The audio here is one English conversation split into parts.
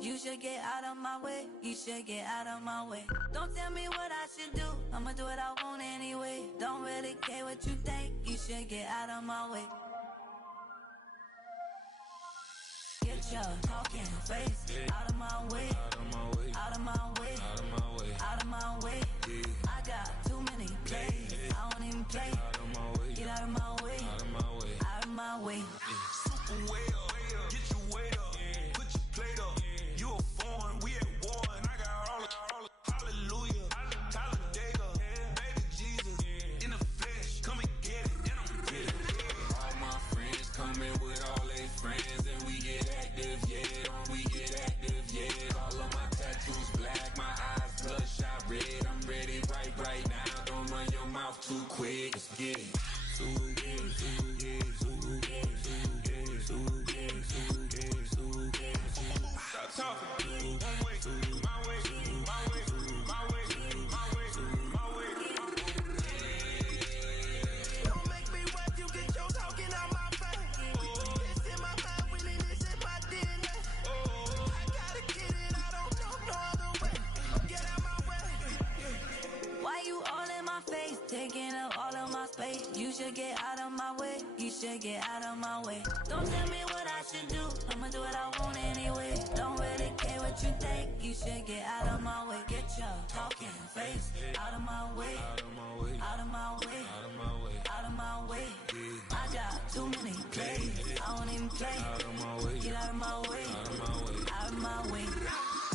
You should get out of my way. You should get out of my way. Don't tell me what I should do. I'ma do what I want anyway. Don't really care what you think. You should get out of my way. Get your talking face out of my way. Out of my way. Out of my way. Out of my way. Out of my way. I got too many plays. I don't even play. Out of my way. Get out of my way. Out of my way. Out of my way. Super way up. Get your weight up. Put your plate up. You a foreign. We at war. And I got all the hallelujah. Talladega. Baby Jesus. In the flesh. Come and get it. And I'm get it. All my friends coming with all their friends. And we get active, yeah. We get active, yeah. All of my tattoos black. My eyes bloodshot red. I'm ready right now. Don't run your mouth too quick. Let's get it. Stop talking. One way, my way, my way, my way, my way, my way. Don't make me wet. You get your talking out my face. It's in my mind, winning this in my DNA. I gotta get it. I don't know no other way. Get out my way. Why you all in my face, taking up all of my space? You should get out of my way. You should get out of my way. Don't tell me what I should do. I'ma do what I want anyway. Don't really care what you think. You should get out of my way. Get your talking face out of my way. Out of my way. Out of my way. Out of my way. Out of my way. I got too many plays. I don't even play. Out of my way. Get out of my way. Out of my way. Out of my way.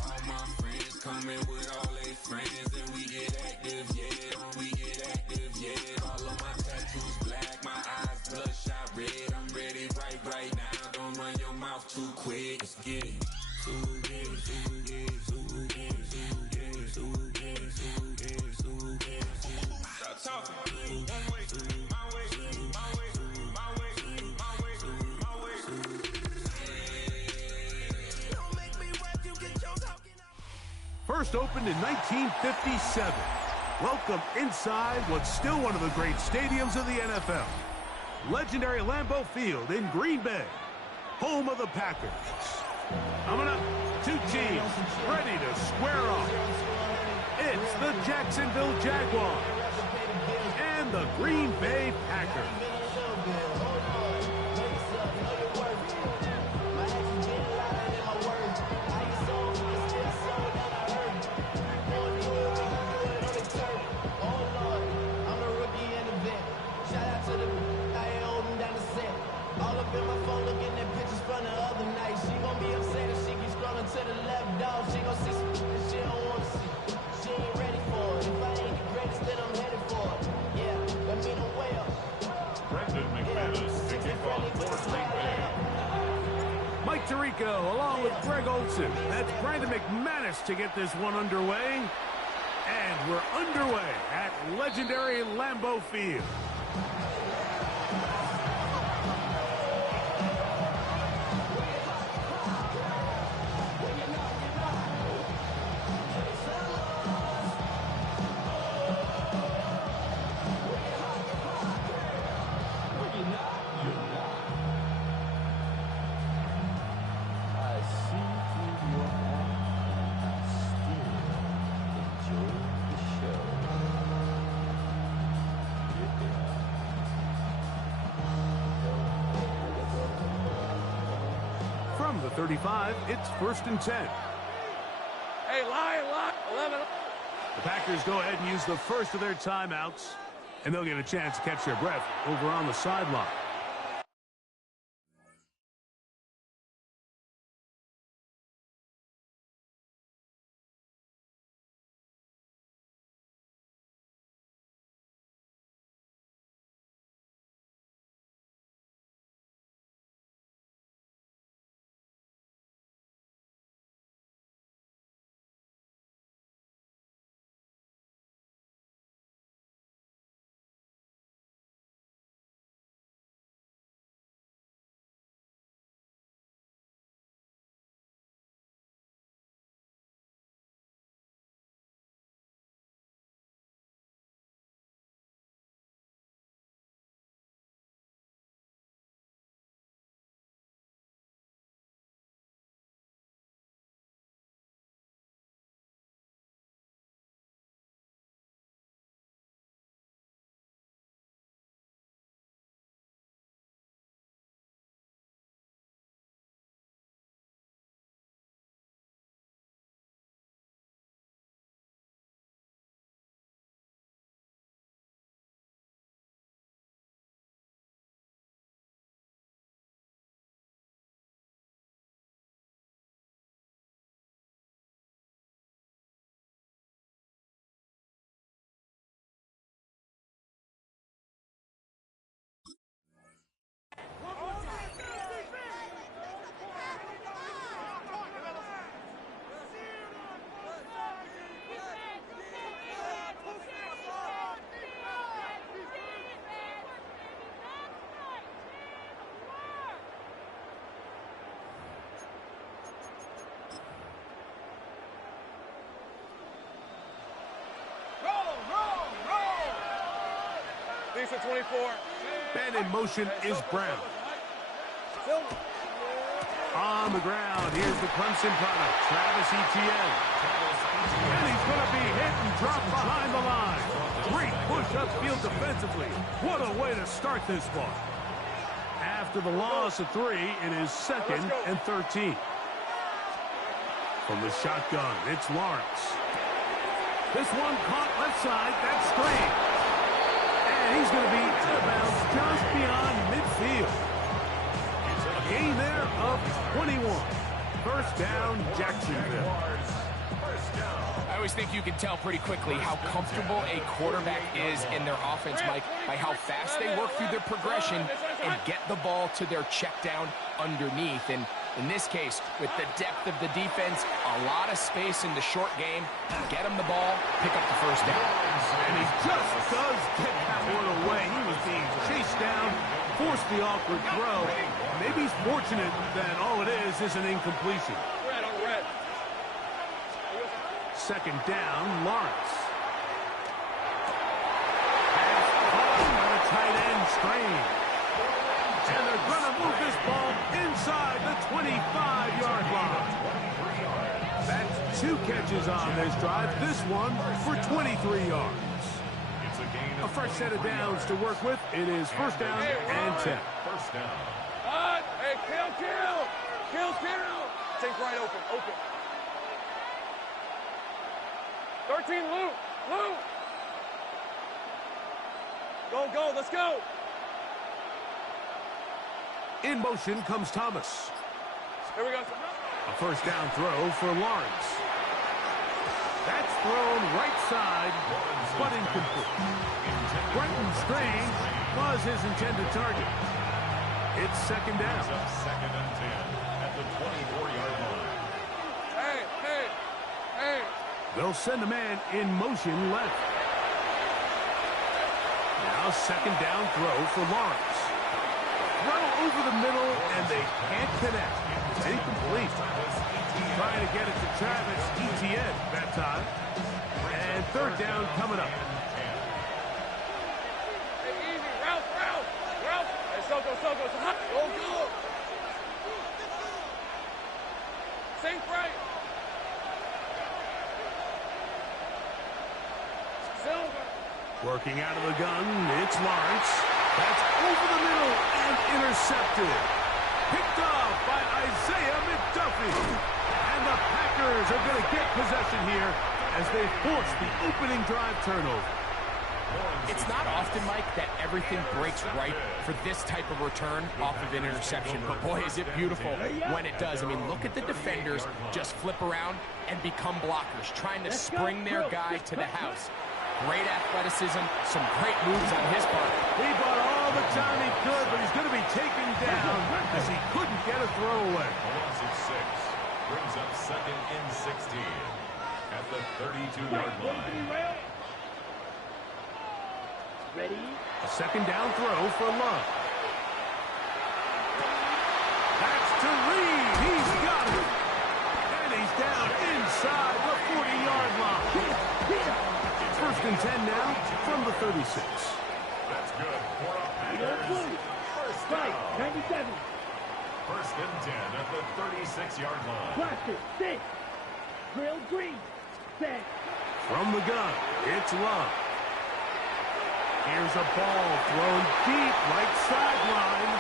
All my friends coming with all their friends. And we get active, yeah. We get active, yeah. All of my tattoos black. My eyes bloodshot red. I'm ready right now. Don't run your mouth too quick. Let's get it. Stop talking. One way, my way, my way, my way, my way, my way. Don't make me wet. You get your talking out. First opened in 1957. Welcome inside what's still one of the great stadiums of the NFL. Legendary Lambeau Field in Green Bay, home of the Packers. Coming up, two teams ready to square off. It's the Jacksonville Jaguars and the Green Bay Packers. In my phone looking at pictures from the other night. She gon' be upset if she keeps scrolling to the left, dog. She gon' see some shit she don't wanna see. She ain't ready for it. If I ain't the greatest, then I'm headed for it. Yeah, let me know way up. Brendan McManus to kick off for Green Bay. Mike Tirico along with Greg Olson. That's Brandon McManus to get this one underway. And we're underway at legendary Lambeau Field. From the 35, it's 1st and 10. Hey, line, 11. The Packers go ahead and use the first of their timeouts, and they'll get a chance to catch their breath over on the sideline. 24. And in motion is Brown. On the ground, here's the Clemson product, Travis Etienne. And he's going to be hit and dropped behind the line. Great push upfield defensively. What a way to start this one. After the loss of 3, it is 2nd and 13. From the shotgun, it's Lawrence. This one caught left side, that's straight. And he's going to be out of bounds just beyond midfield. A gain there of 21. First down, Jacksonville. I always think you can tell pretty quickly how comfortable a quarterback is in their offense, Mike, by how fast they work through their progression and get the ball to their check down underneath. And in this case, with the depth of the defense, a lot of space in the short game, get him the ball, pick up the first down. And he just does get that one away. He was being chased down, forced the awkward throw. Maybe he's fortunate that all it is an incompletion. Red on red. Second down, Lawrence. Pass caught by the tight end strain. And they're going to move this ball inside the 25-yard line. That's 2 catches on this drive. This one for 23 yards. A fresh set of downs to work with. It is first down and 10. First down. Hey, kill. Take right open. 13, Lou. Go, let's go. In motion comes Thomas. Here we go. A first down throw for Lawrence. That's thrown right side, but incomplete. Brenton Strange was his intended target. It's second down. Second and 10 at the 24-yard line. Hey. They'll send a man in motion left. Now second down throw for Lawrence. Throw over the middle, and they can't connect. It's incomplete. Trying to get it to Travis Etienne that time. And third down coming up. Hey, easy. Ralph. Hey, Soko. Go. Sink right. Silver. Working out of the gun, it's Lawrence. That's over the middle and intercepted. Picked off by Isaiah McDuffie. And the Packers are going to get possession here as they force the opening drive turnover. It's not often, Mike, that everything breaks right for this type of return off of an interception. But, boy, is it beautiful when it does. I mean, look at the defenders just flip around and become blockers, trying to spring their guy to the house. Great athleticism, some great moves on his part. He bought all the time he could, but he's going to be taken down as he couldn't get a throwaway. Loss of 6 brings up second and 16 at the 32-yard line. Ready? A second down throw for Love. That's to Reed. He's got it. And he's down inside the 40-yard line. First and 10 now from the 36. That's good for a Packers. First down. 97. First and 10 at the 36-yard line. Blaster, 6. Drill green, 6. From the gun, it's Love. Here's a ball thrown deep right sideline.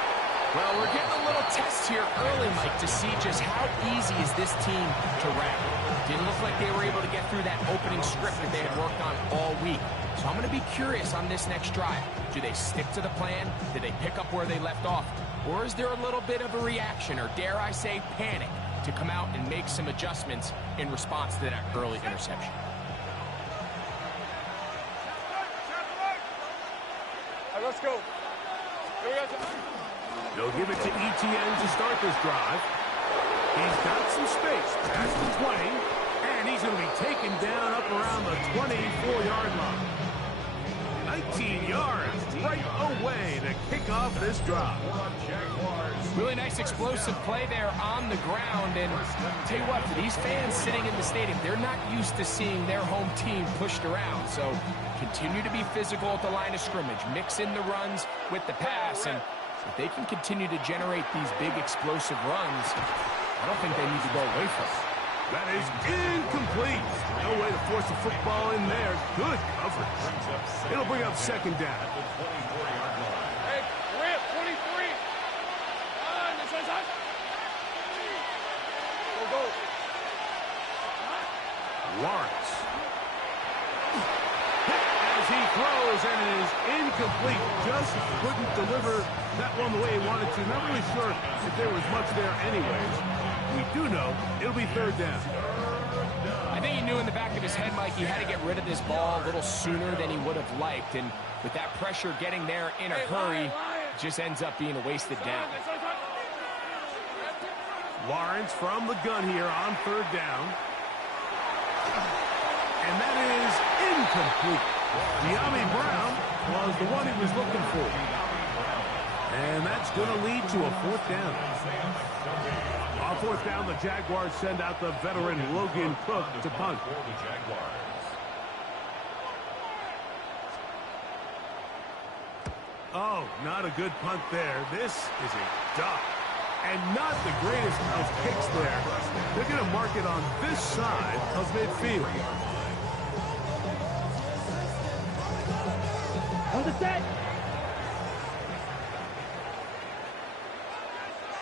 Well, we're getting a little test here early, Mike, to see just how easy is this team to wreck. Didn't look like they were able to get through that opening script that they had worked on all week. So I'm going to be curious on this next drive. Do they stick to the plan? Do they pick up where they left off? Or is there a little bit of a reaction, or dare I say panic, to come out and make some adjustments in response to that early interception? All right, let's go. Here we go. They'll give it to Etienne to start this drive. He's got some space past the 20, and he's going to be taken down up around the 24-yard line. 18 yards right away to kick off this drive. Really nice explosive play there on the ground. And I'll tell you what, for these fans sitting in the stadium, they're not used to seeing their home team pushed around. So continue to be physical at the line of scrimmage. Mix in the runs with the pass. And if they can continue to generate these big explosive runs, I don't think they need to go away from it. That is incomplete. No way to force the football in there. Good coverage. It'll bring up second down. Hey, Rip, 23. This one's up. Go. Lawrence. As he throws, and it is incomplete. Just couldn't deliver that one the way he wanted to. Not really sure if there was much there anyways. We do know it'll be third down. I think he knew in the back of his head, Mike, he had to get rid of this ball a little sooner than he would have liked. And with that pressure getting there in a hurry, it just ends up being a wasted down. Lawrence from the gun here on third down. And that is incomplete. De'Ami Brown was the one he was looking for. And that's going to lead to a fourth down. On fourth down, the Jaguars send out the veteran Logan Cook to punt. Oh, not a good punt there. This is a duck. And not the greatest of kicks there. They're going to mark it on this side of midfield. On the set.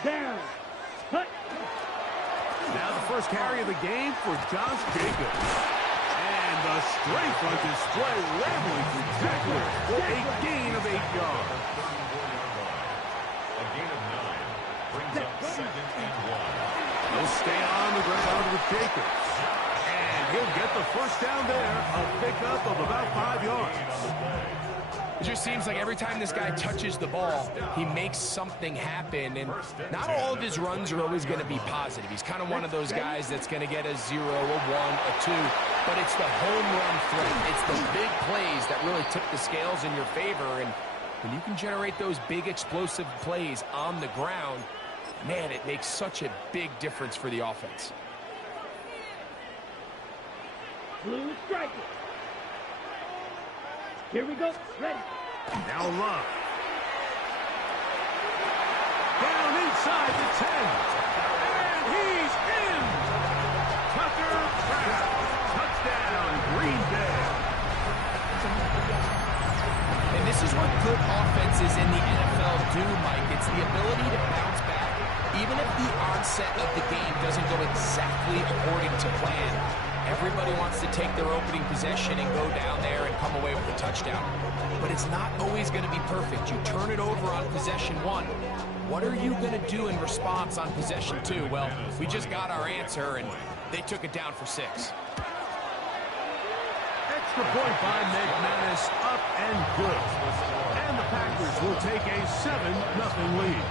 Down. Cut. Now the first carry of the game for Josh Jacobs. And the strength on display, rambling through tacklers for a gain of 8 yards. A gain of 9 brings up second and 1. He'll stay on the ground with Jacobs. And he'll get the first down there, a pickup of about 5 yards. It just seems like every time this guy touches the ball, he makes something happen. And not all of his runs are always going to be positive. He's kind of one of those guys that's going to get a 0, a 1, a 2. But it's the home run threat. It's the big plays that really tip the scales in your favor. And when you can generate those big explosive plays on the ground, man, it makes such a big difference for the offense. Blue striker. Here we go. Ready. Now Love. Down inside the 10. And he's in. Tucker Kraft. Touchdown, Green Bay. And this is what good offenses in the NFL do, Mike. It's the ability to bounce back, even if the onset of the game doesn't go exactly according to plan. Everybody wants to take their opening possession and go down there and come away with a touchdown. But it's not always going to be perfect. You turn it over on possession 1. What are you going to do in response on possession 2? Well, we just got our answer, and they took it down for 6. Extra point by McManus, up and good. And the Packers will take a 7-0 lead.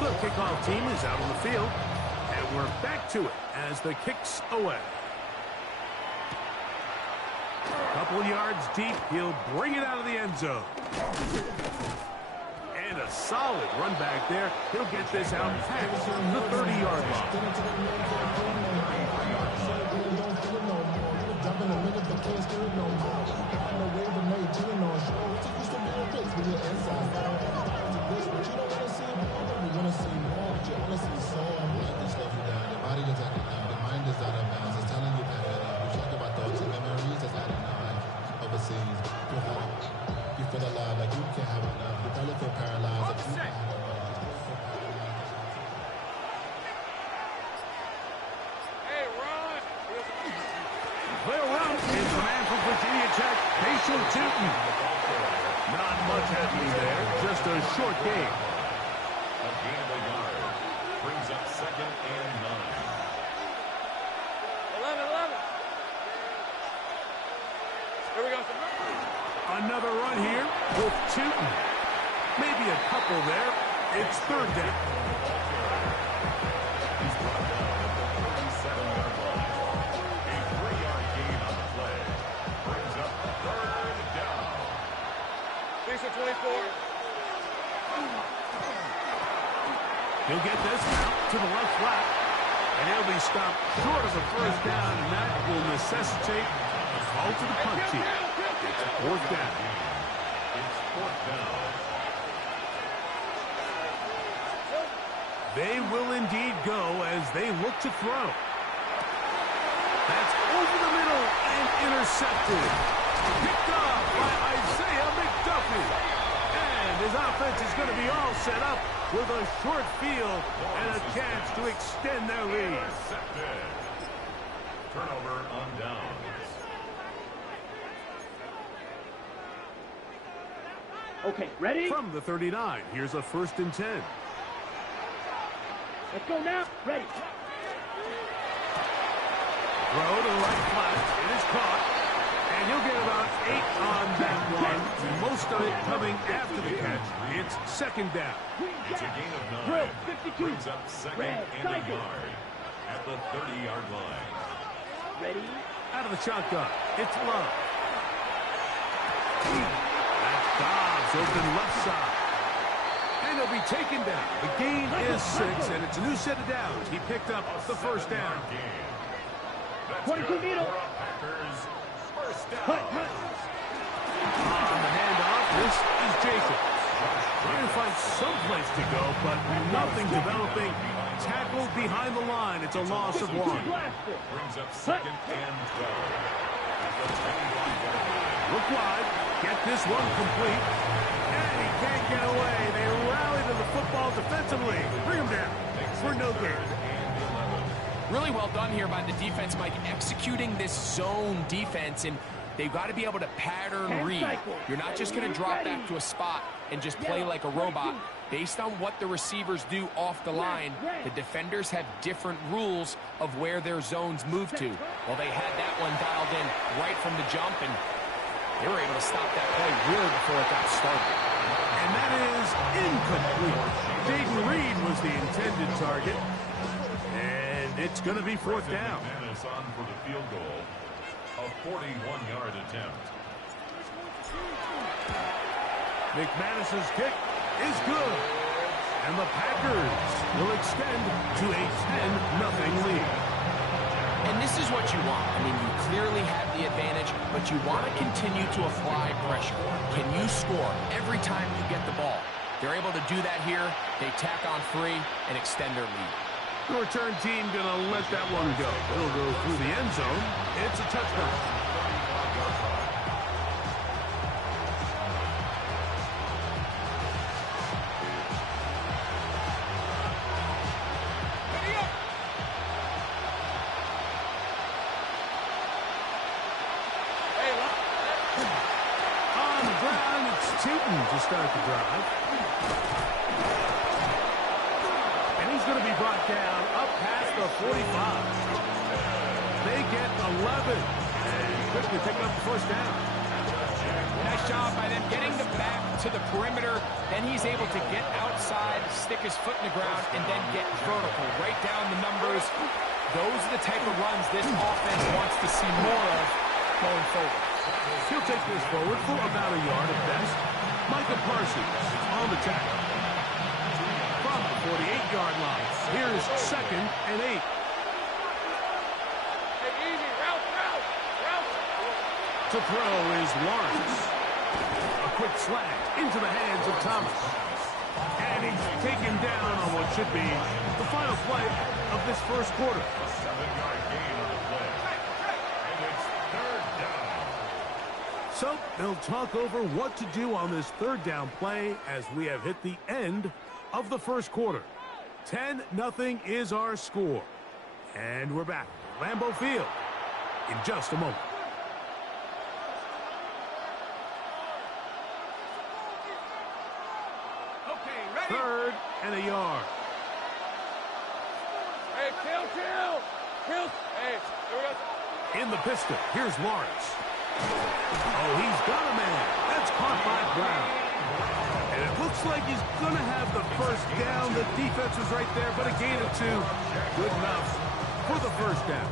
The kickoff team is out on the field, and we're back to it as the kick's away. Couple yards deep, he'll bring it out of the end zone. And a solid run back there. He'll get this out past the 30-yard Tootin. Not much happening there, just a short game. A gain of a yard brings up second and 9. 11. Here we go. Another run here with Tootin. Maybe a couple there. It's third down. He's brought down at the 37-yard He'll get this out to the left flat. And he'll be stopped short of the first down, and that will necessitate a call to the punch here. It's fourth down. It's fourth down. They will indeed go as they look to throw. That's over the middle and intercepted. Picked up by Isaiah McDuffie. And his offense is going to be all set up with a short field and a chance to extend their lead. Intercepted. Turnover on downs. Okay, ready? From the 39, here's a 1st and 10. Let's go now. Ready. Throw to the right flat. It is caught. And he'll get about 8 on that one. Most of it coming after the catch. It's 2nd down. It's a gain of 9. Drill, 52. Brings up 2nd and a yard at the 30-yard line. Ready. Out of the shotgun. It's Love. That's Dobbs open left side. And he'll be taken down. The gain is 6, and it's a new set of downs. He picked up the first down. 22 needle. Packers first down. Hut, hut. On the handoff, this is Jacobs. Trying to find some place to go, but nothing developing. Tackled behind the line. It's a loss of 1. Blaster. Brings up 2nd and 12 at the 21-yard line. Look wide. Get this one complete. And he can't get away. They rally to the football defensively. Bring him down for no gain. Really well done here by the defense, Mike, executing this zone defense, and they've got to be able to pattern read. You're not just going to drop back to a spot and just play like a robot. Based on what the receivers do off the line, the defenders have different rules of where their zones move to. Well, they had that one dialed in right from the jump, and they were able to stop that play really before it got started. And that is incomplete. Jaden Reed was the intended target. And it's going to be 4th down. McManus on for the field goal. A 41-yard attempt. McManus's kick is good. And the Packers will extend to a 10-0 lead. And this is what you want. I mean, you clearly have the advantage, but you want to continue to apply pressure. Can you score every time you get the ball? They're able to do that here. They tack on 3 and extend their lead. The return team going to let that one go. It'll go through the end zone. It's a touchdown. On the ground, it's Tootin to start the drive. He's going to be brought down up past the 45. They get 11 and quickly pick up the first down. Nice job by them getting the back to the perimeter. Then he's able to get outside, stick his foot in the ground, and then get vertical. Right down the numbers. Those are the type of runs this offense wants to see more of going forward. He'll take this forward for about a yard at best. Micah Parsons on the tackle. From the 48-yard line. Here's 2nd and 8. Hey, easy. Route. To throw is Lawrence. A quick slant into the hands of Thomas. And he's taken down on what should be the final play of this first quarter. A 7-yard gain on the play. And it's 3rd down. So they'll talk over what to do on this 3rd down play as we have hit the end of the first quarter. 10-0 is our score. And we're back at Lambeau Field in just a moment. Okay, ready? 3rd and a yard. Hey, kill. Hey, here we go. In the pistol, here's Lawrence. Oh, he's got a man. That's caught by Brown. And it looks like he's going to have the first down. The defense was right there, but a gain of 2. Good enough for the first down.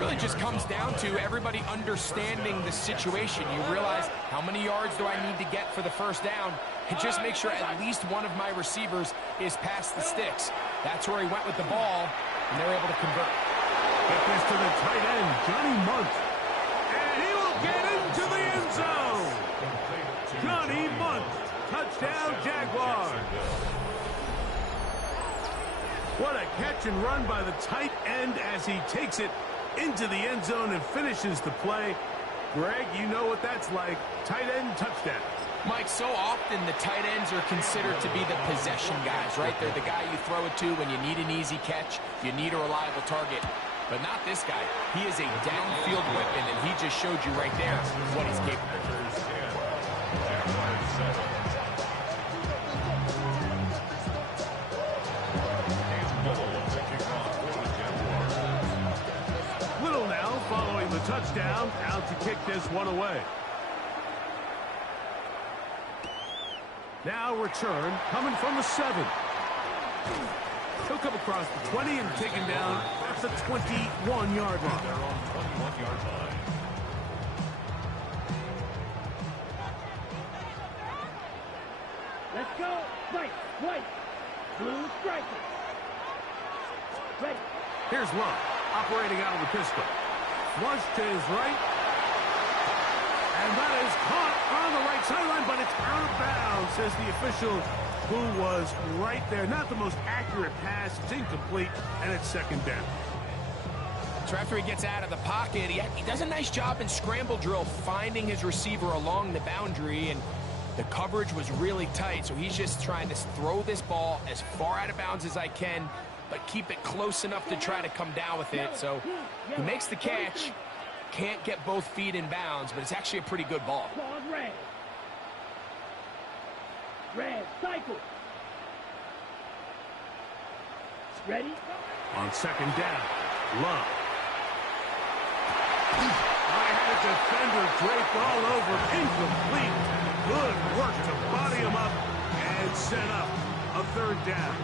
Really just comes down to everybody understanding the situation. You realize, how many yards do I need to get for the first down? And just make sure at least one of my receivers is past the sticks. That's where he went with the ball, and they're able to convert. Get this to the tight end, Johnny Munt. And he will get into the end zone. Johnny Munt, touchdown Jaguars. What a catch and run by the tight end as he takes it into the end zone and finishes the play. Greg, you know what that's like. Tight end touchdown. Mike, so often the tight ends are considered to be the possession guys, right? They're the guy you throw it to when you need an easy catch, you need a reliable target. But not this guy. He is a downfield weapon, and he just showed you right there what he's capable of. Little now following the touchdown, out to kick this one away. Now return coming from the 7. He'll come across the 20 and taken down at the 21-yard line. Let's go. Right, white, blue striker. Ready. Here's Love, operating out of the pistol. Flush to his right. And that is caught on the right sideline, but it's out of bounds, says the official who was right there. Not the most accurate pass. It's incomplete, and it's second down. So after he gets out of the pocket, he does a nice job in scramble drill finding his receiver along the boundary, and the coverage was really tight, so he's just trying to throw this ball as far out of bounds as I can, but keep it close enough to try to come down with it. So he makes the catch. Can't get both feet in bounds, but it's actually a pretty good ball. Pause red. Red, cycle. Ready? On second down, Love. I had a defender draped all over, incomplete. Good work to body him up and set up a third down.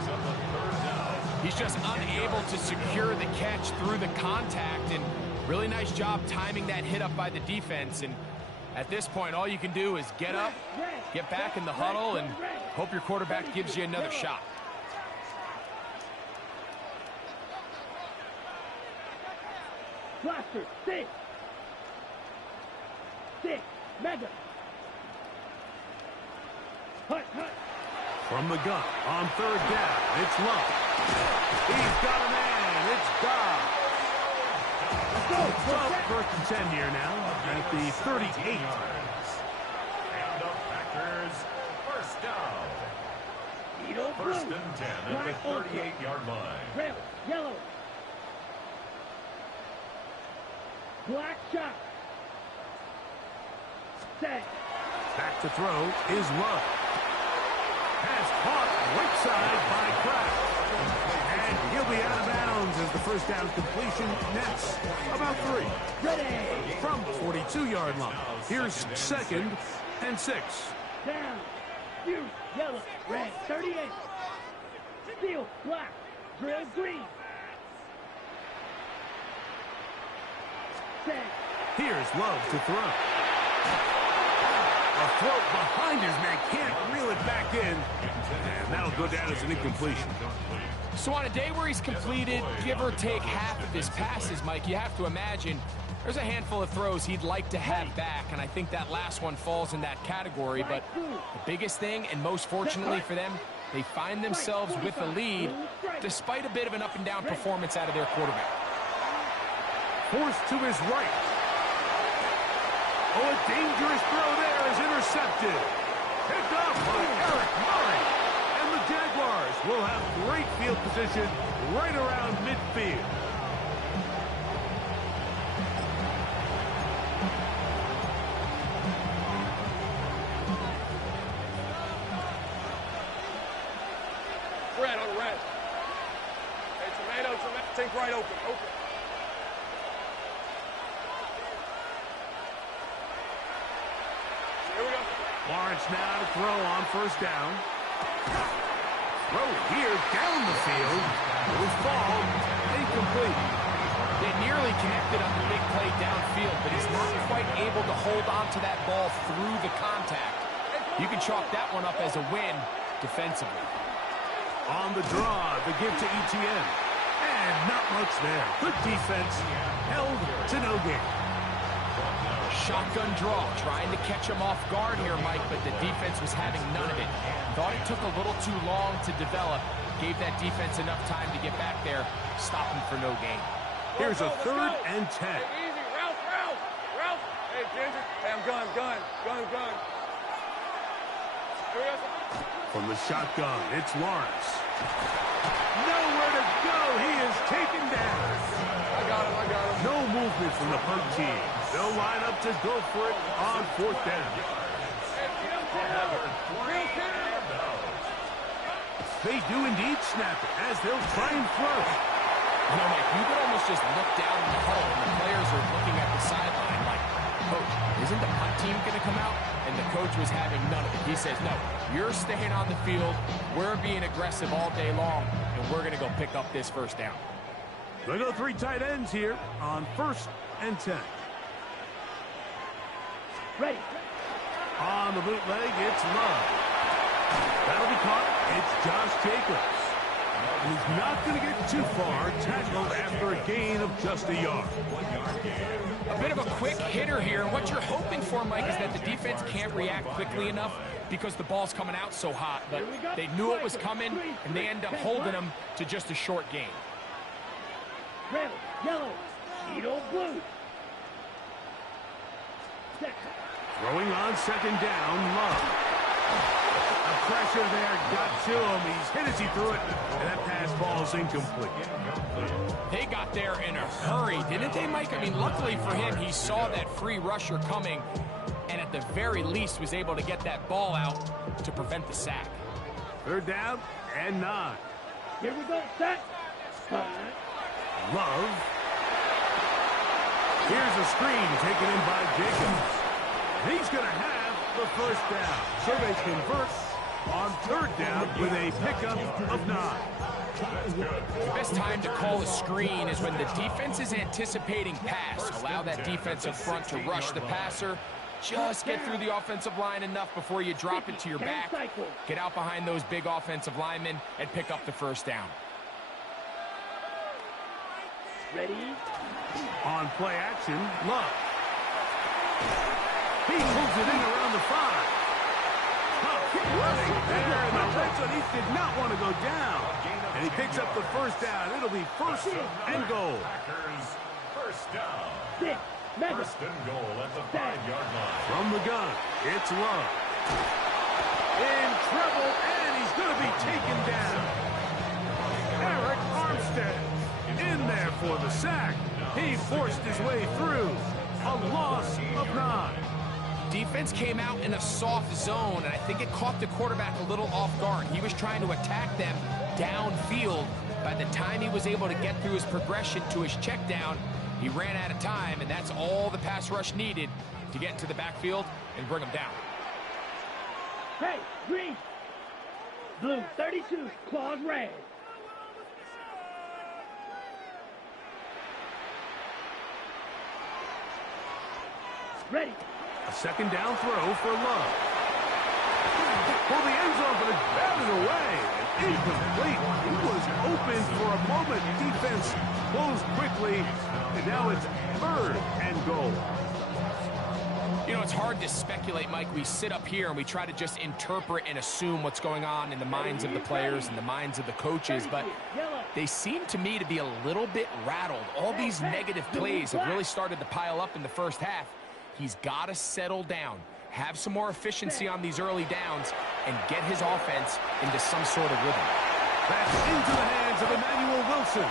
He's just unable to secure the catch through the contact, and really nice job timing that hit up by the defense. And at this point, all you can do is get up, get back in the huddle, and hope your quarterback gives you another shot. Blaster, 6. 6, mega. Hut, hut. From the gun, on third down, it's Love. He's got a man, it's Dobb. Let's go. Well, first and 10 here now at the 38. And the Packers, first down. Needle First blue. and 10 at the 38-yard line. Red, yellow. Black shot. Set. Back to throw is Love. Pass caught right side by Kraft. And he'll be out of bounds as the first down completion nets about 3. Ready. From the 42-yard line. Here's second and 6. Down. Fuse, yellow. Red, 38. Steel, black. Drill, green. Set. Here's Love to throw. A throw behind his man, can't reel it back in. And that'll go down as an incompletion. So on a day where he's completed, give or take half of his passes, Mike, you have to imagine there's a handful of throws he'd like to have back, and I think that last one falls in that category. But the biggest thing, and most fortunately for them, they find themselves with a lead despite a bit of an up-and-down performance out of their quarterback. Forced to his right. Oh, a dangerous throw there is intercepted. Picked up by Eric Murray. And the Jaguars will have great field position right around midfield. Red on red. Hey, tomato, take right open. Here we go. Lawrence now to throw on first down. Throw here down the field. It was ball incomplete. They nearly connected on the big play downfield, but he's not quite able to hold on to that ball through the contact. You can chalk that one up as a win defensively. On the draw, the give to Etienne. And not much there. Good defense, held to no gain. Shotgun draw, trying to catch him off guard here, Mike, but the defense was having none of it. Thought it took a little too long to develop. Gave that defense enough time to get back there. Stop him for no gain. Here's a 3rd and 10. Hey, easy. Ralph. Hey, Ginger. Hey, I'm gun. From the shotgun, it's Lawrence. Nowhere to go. He is taken down. I got him. No movement from the punt team. They'll line up to go for it on 4th down. They do indeed snap it as they'll try and throw. You know, Mike, you could almost just look down in the huddle and the players are looking at the sideline like, Coach, isn't the punt team going to come out? And the coach was having none of it. He says, no, you're staying on the field. We're being aggressive all day long, and we're going to go pick up this 1st down. They go 3 tight ends here on 1st and 10. Ready. On the bootleg, it's Love. That'll be caught. It's Josh Jacobs. He's not going to get too far. Tackled after a gain of just a yard. A bit of a quick hitter here. And what you're hoping for, Mike, is that the defense can't react quickly enough because the ball's coming out so hot. But they knew it was coming, and they end up holding them to just a short gain. Red, yellow, Edo blue. Set. Throwing on 2nd down, Love. The pressure there got to him. He's hit as he threw it, and that pass ball is incomplete. They got there in a hurry, didn't they, Mike? I mean, luckily for him, he saw that free rusher coming, and at the very least was able to get that ball out to prevent the sack. 3rd down and 9. Here we go, set. Love. Here's a screen taken in by Jacobs. He's going to have the 1st down. So they convert on 3rd down with a pickup of 9. The best time to call a screen is when the defense is anticipating pass. Allow that defensive front to rush the passer. Just get through the offensive line enough before you drop it to your back. Get out behind those big offensive linemen and pick up the 1st down. Ready. On play action, Love. He moves it in around the 5. Running there in the red zone. He did not want to go down. And he picks up the 1st down. It'll be 1st and goal. Packers, 1st down. 6. 1st and goal at the 5-yard line. From the gun, it's Love. In trouble, and he's going to be taken down. Eric Armstead in there for the sack. He forced his way through. A loss of 9. Defense came out in a soft zone, and I think it caught the quarterback a little off guard. He was trying to attack them downfield. By the time he was able to get through his progression to his check down, he ran out of time, and that's all the pass rush needed to get into the backfield and bring him down. Hey, green. Blue 32, claws red. Ready. A 2nd down throw for Love. For the end zone, but it's batted away. And incomplete. He was open for a moment. Defense closed quickly. And now it's 3rd and goal. You know, it's hard to speculate, Mike. We sit up here and we try to just interpret and assume what's going on in the minds of the players and the minds of the coaches, but they seem to me to be a little bit rattled. All these negative plays have really started to pile up in the 1st half. He's got to settle down, have some more efficiency on these early downs, and get his offense into some sort of rhythm. That's into the hands of Emmanuel Wilson.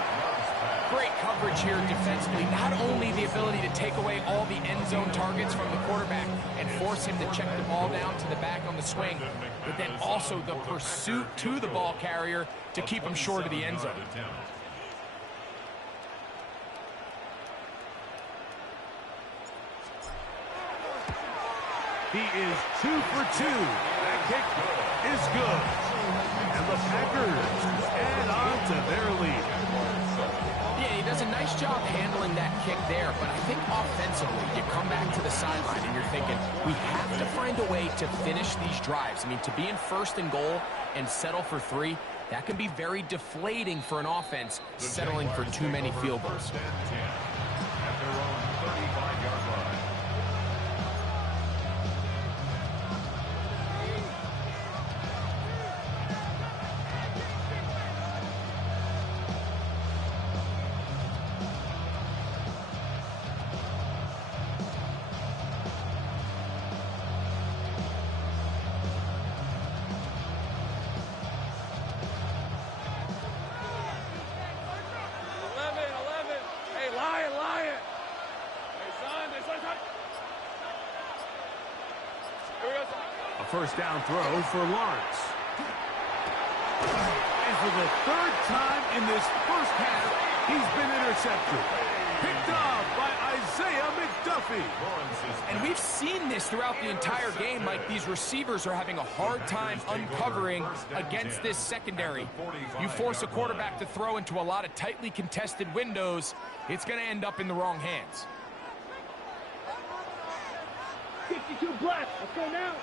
Great coverage here defensively. Not only the ability to take away all the end zone targets from the quarterback and force him to check the ball down to the back on the swing, but then also the pursuit to the ball carrier to keep him short of the end zone. He is 2 for 2. That kick is good. And the Packers add on to their lead. Yeah, he does a nice job handling that kick there, but I think offensively, you come back to the sideline and you're thinking, we have to find a way to finish these drives. I mean, to be in first and goal and settle for 3, that can be very deflating for an offense, settling for too many field goals. At their own 35-yard line. A first down throw for Lawrence. And for the 3rd time in this first half, he's been intercepted. Picked off by Isaiah McDuffie. And we've seen this throughout the entire game, Mike. These receivers are having a hard time uncovering against this secondary. You force a quarterback to throw into a lot of tightly contested windows, it's going to end up in the wrong hands. 62 black. Let's go now.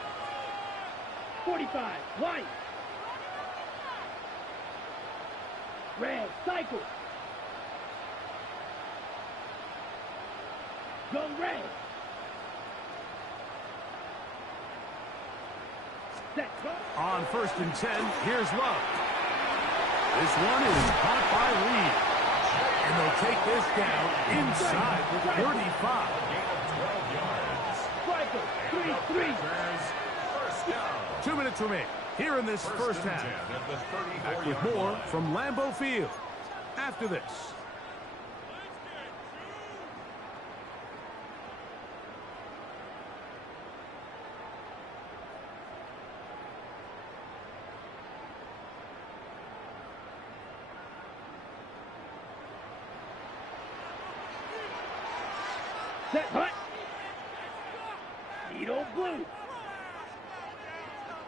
45 white. Red cycle. Go red. Set. Go. On 1st and 10, here's Love. This one is caught by Reed. And they'll take this down inside the 35. 3-3. 2 minutes remain here in this first half. Back with more from Lambeau Field after this. Set. Hut. Needle blue.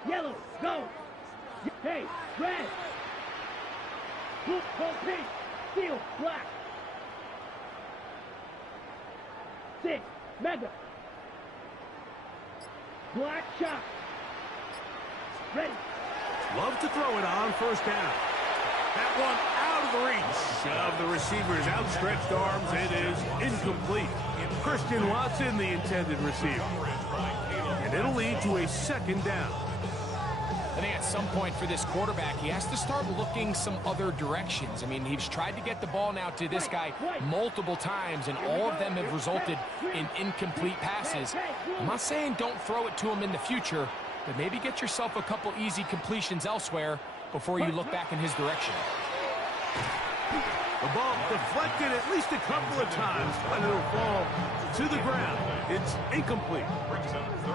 Yellow, go. Hey, red. Blue, go pink. Steel, black. 6, mega. Black shot. Ready. Love to throw it on 1st down. That one out of the reach of the receiver's outstretched arms. It is incomplete. Christian Watson, the intended receiver. And it'll lead to a 2nd down. I think at some point for this quarterback, he has to start looking some other directions. I mean, he's tried to get the ball now to this guy multiple times, and all of them have resulted in incomplete passes. I'm not saying don't throw it to him in the future, but maybe get yourself a couple easy completions elsewhere before you look back in his direction. The ball deflected at least a couple of times, but it'll fall to the ground. It's incomplete.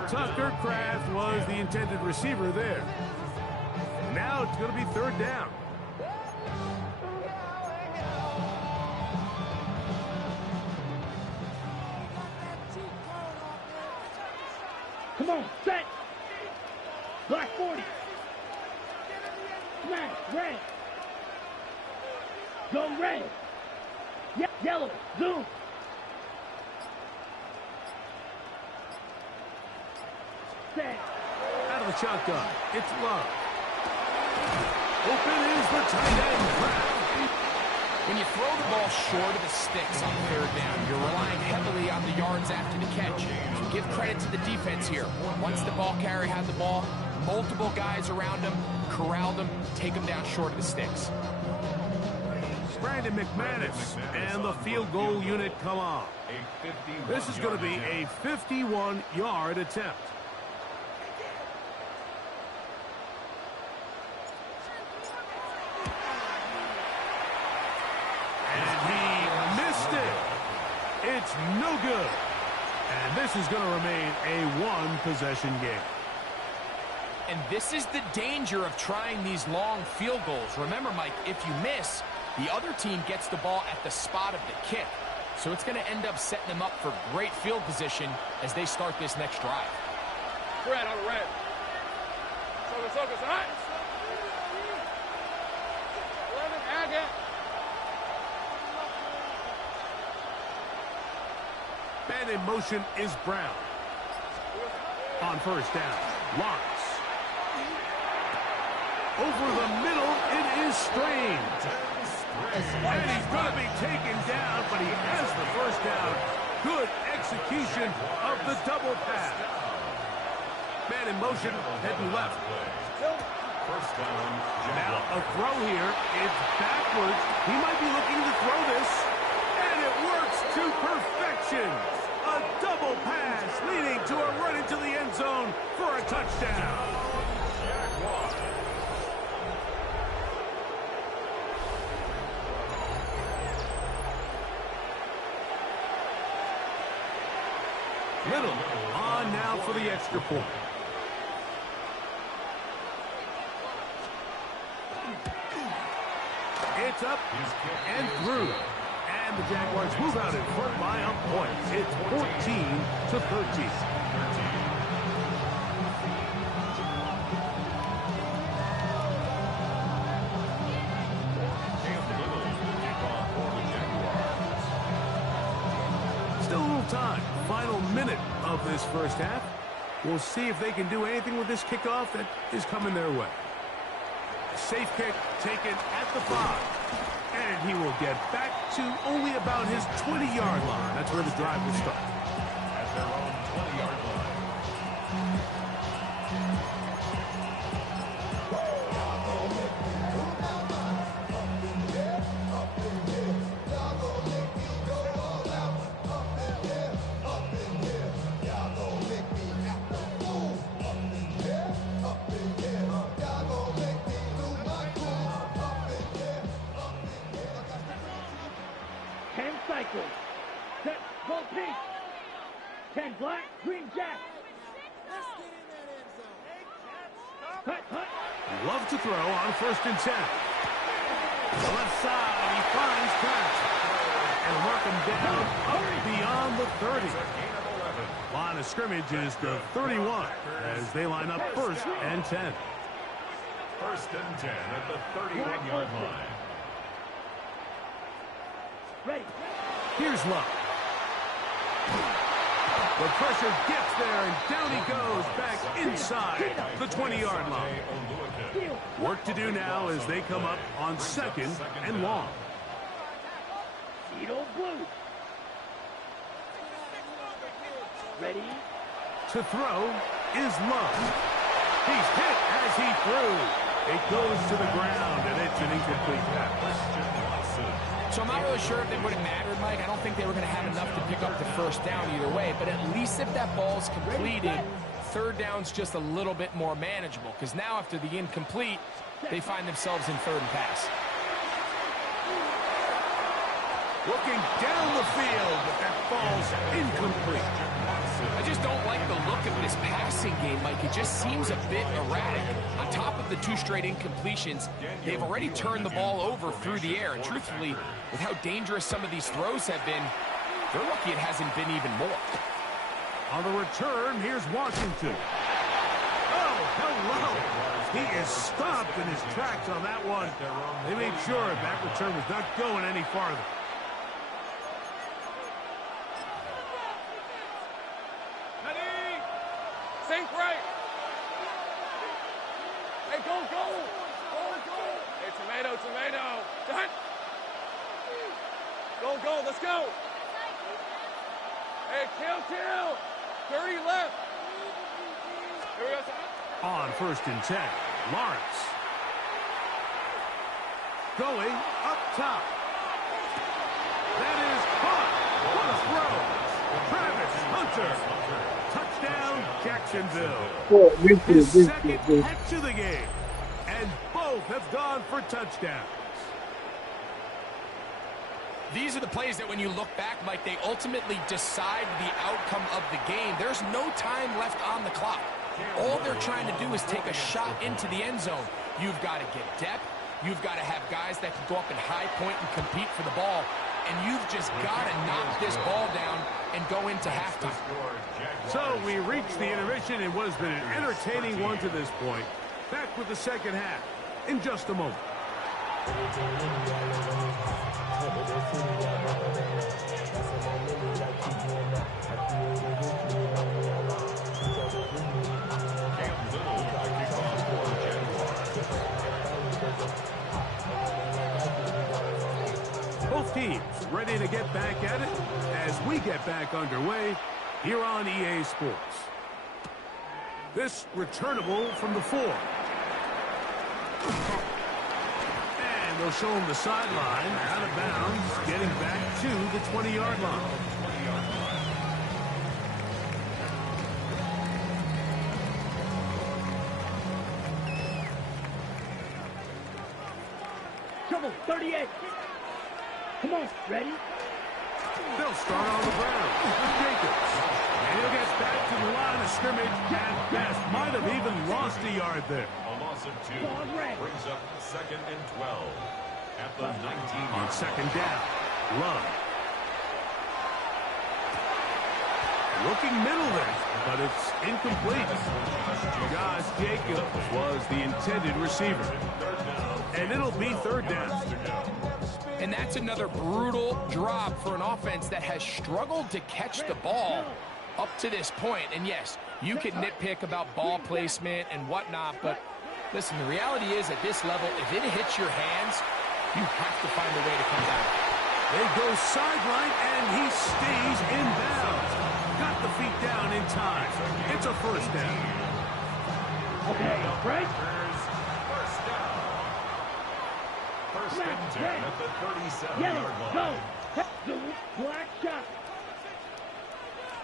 Tucker Kraft was the intended receiver there. Now it's going to be 3rd down. Come on, set. Black 40. Smash, red. Go red. Yellow, zoom. Set. Out of the shotgun, it's Love. Open is the tight end, Kraft. When you throw the ball short of the sticks on 3rd down, you're relying heavily on the yards after the catch. So give credit to the defense here. Once the ball carrier had the ball, multiple guys around him, corralled him, take him down short of the sticks. Brandon McManus and the field goal unit come on. This is going to be a 51-yard attempt. And he missed it. It's no good. And this is going to remain a 1-possession game. And this is the danger of trying these long field goals. Remember, Mike, if you miss, the other team gets the ball at the spot of the kick. So it's going to end up setting them up for great field position as they start this next drive. Red on red. Focus, hot. 11, Agate. And in motion is Brown. On first down, Lawrence. Over the middle, it is Strange. And he's going to be taken down, but he has the first down. Good execution of the double pass. Man in motion, heading left. First down, Now a throw here. It's backwards. He might be looking to throw this. And it works to perfection. A double pass leading to a run into the end zone for a touchdown. Little on now for the extra point. It's up and through. And the Jaguars move out in front by a point. It's 14-13. Still a little time. Final minute of this first half. We'll see if they can do anything with this kickoff that is coming their way. Safe kick taken at the 5. And he will get back to only about his 20-yard line. That's where the drive will start. At their own 20-yard line. Set, go pink. 10 black, green jack. Hut, hut. Love to throw on first and 10. The left side, he finds Pratt. And mark him down up beyond the 30. Line of scrimmage is the 31 as they line up first and 10. First and 10 at the 31-yard line. Ready. Here's Luck. The pressure gets there, and down he goes back inside the 20-yard line. Work to do now as they come up on second and long. Edo blue. Ready. To throw is Love. He's hit as he threw. It goes to the ground, and it's an incomplete pass. So I'm not really sure if it would have mattered, Mike. I don't think they were going to have enough to pick up the first down either way. But at least if that ball's completed, third down's just a little bit more manageable. Because now after the incomplete, they find themselves in third and pass. Looking down the field, but that ball's incomplete. I just don't like the look of this passing game, Mike. It just seems a bit erratic. On top of the 2 straight incompletions, they've already turned the ball over through the air. And truthfully, with how dangerous some of these throws have been, they're lucky it hasn't been even more. On the return, here's Washington. Oh, hello. He is stopped in his tracks on that one. They made sure that return was not going any farther. Think right. Hey, go, go. Go, go. Hey, tomato, tomato. Done. Go, go. Let's go. Hey, kill. 30 left. Here we go. On first and 10, Lawrence. Going up top. That is caught. What a throw. Travis Hunter. Touchdown, Jacksonville. His second catch of the game. And both have gone for touchdowns. These are the plays that when you look back, Mike, they ultimately decide the outcome of the game. There's no time left on the clock. All they're trying to do is take a shot into the end zone. You've got to get depth. You've got to have guys that can go up and high point and compete for the ball. And you've just got to knock this ball down and go into halftime. So we reach the intermission in what has been an entertaining one to this point. Back with the second half in just a moment. teams ready to get back at it as we get back underway here on EA Sports. This returnable from the 4. And they'll show him the sideline, out of bounds, getting back to the 20-yard line. Trouble, 38. Come on, ready? They'll start on the ground with Jacobs. And he'll get back to the line of scrimmage at best. Might have even lost a yard there. A loss of 2 brings up 2nd and 12 at the 19. On 2nd down, Love. Looking middle there, but it's incomplete. Josh Jacobs was the intended receiver. And it'll be 3rd down. And that's another brutal drop for an offense that has struggled to catch the ball up to this point. And yes, you can nitpick about ball placement and whatnot, but listen, the reality is at this level, if it hits your hands, you have to find a way to come down. They go sideline, and he stays in bounds. Got the feet down in time. It's a 1st down. Okay, right? First down. 1st and 10 at the 37-yard line. Go. Black shot.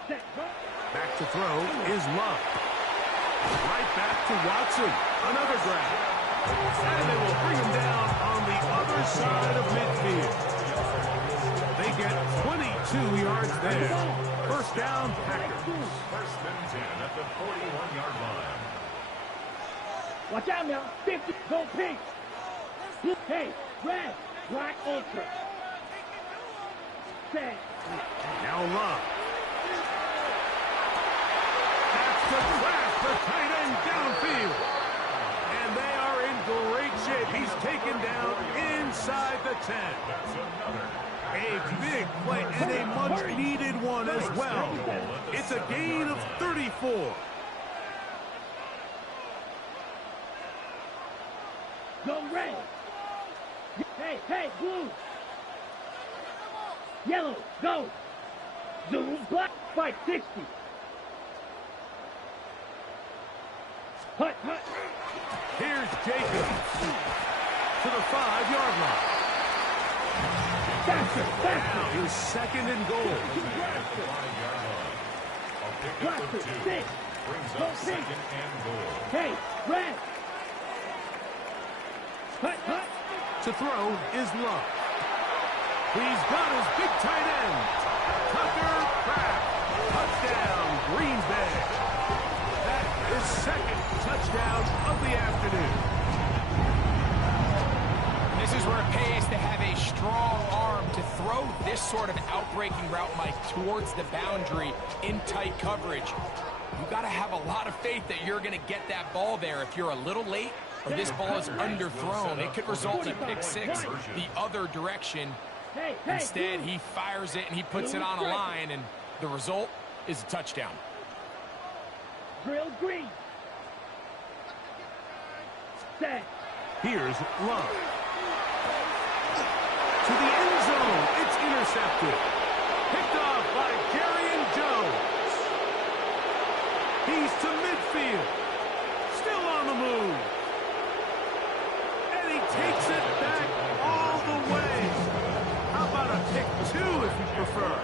Back to throw is Love. Right back to Watson. Another grab. And they will bring him down on the other side of midfield. They get 22 yards there. 1st down, Packers. 1st and 10 at the 41-yard line. Watch out now. 50. Go pink. Hey, red. Black ultra. Set. Now Love. That's the crash. The tight end downfield. And they are in great shape. He's taken down inside the 10. A big play and a much-needed one as well. It's a gain of 34. Go red. Hey, blue. Yellow, go. Zoom, black, 560. Hut. Here's Jacobs to the 5-yard line. Faster. Now he's 2nd and goal. Blaster, 6. Brings Go up pink. 2nd and goal. Hey, red. Hut. To throw is Love. He's got his big tight end. Tucker Kraft. Touchdown, Green Bay. That is 2nd touchdown of the afternoon. This is where it pays to have a strong arm to throw this sort of outbreaking route, Mike, towards the boundary in tight coverage. You got to have a lot of faith that you're going to get that ball there. If you're a little late or this ball is underthrown, it could result in pick 6 the other direction. Instead, he fires it and he puts it on a line, and the result is a touchdown. Drill green. Set. Here's Love. To the end zone. It's intercepted. Picked off by Darian Jones. He's to midfield. Still on the move. And he takes it back all the way. How about a pick 2 if you prefer?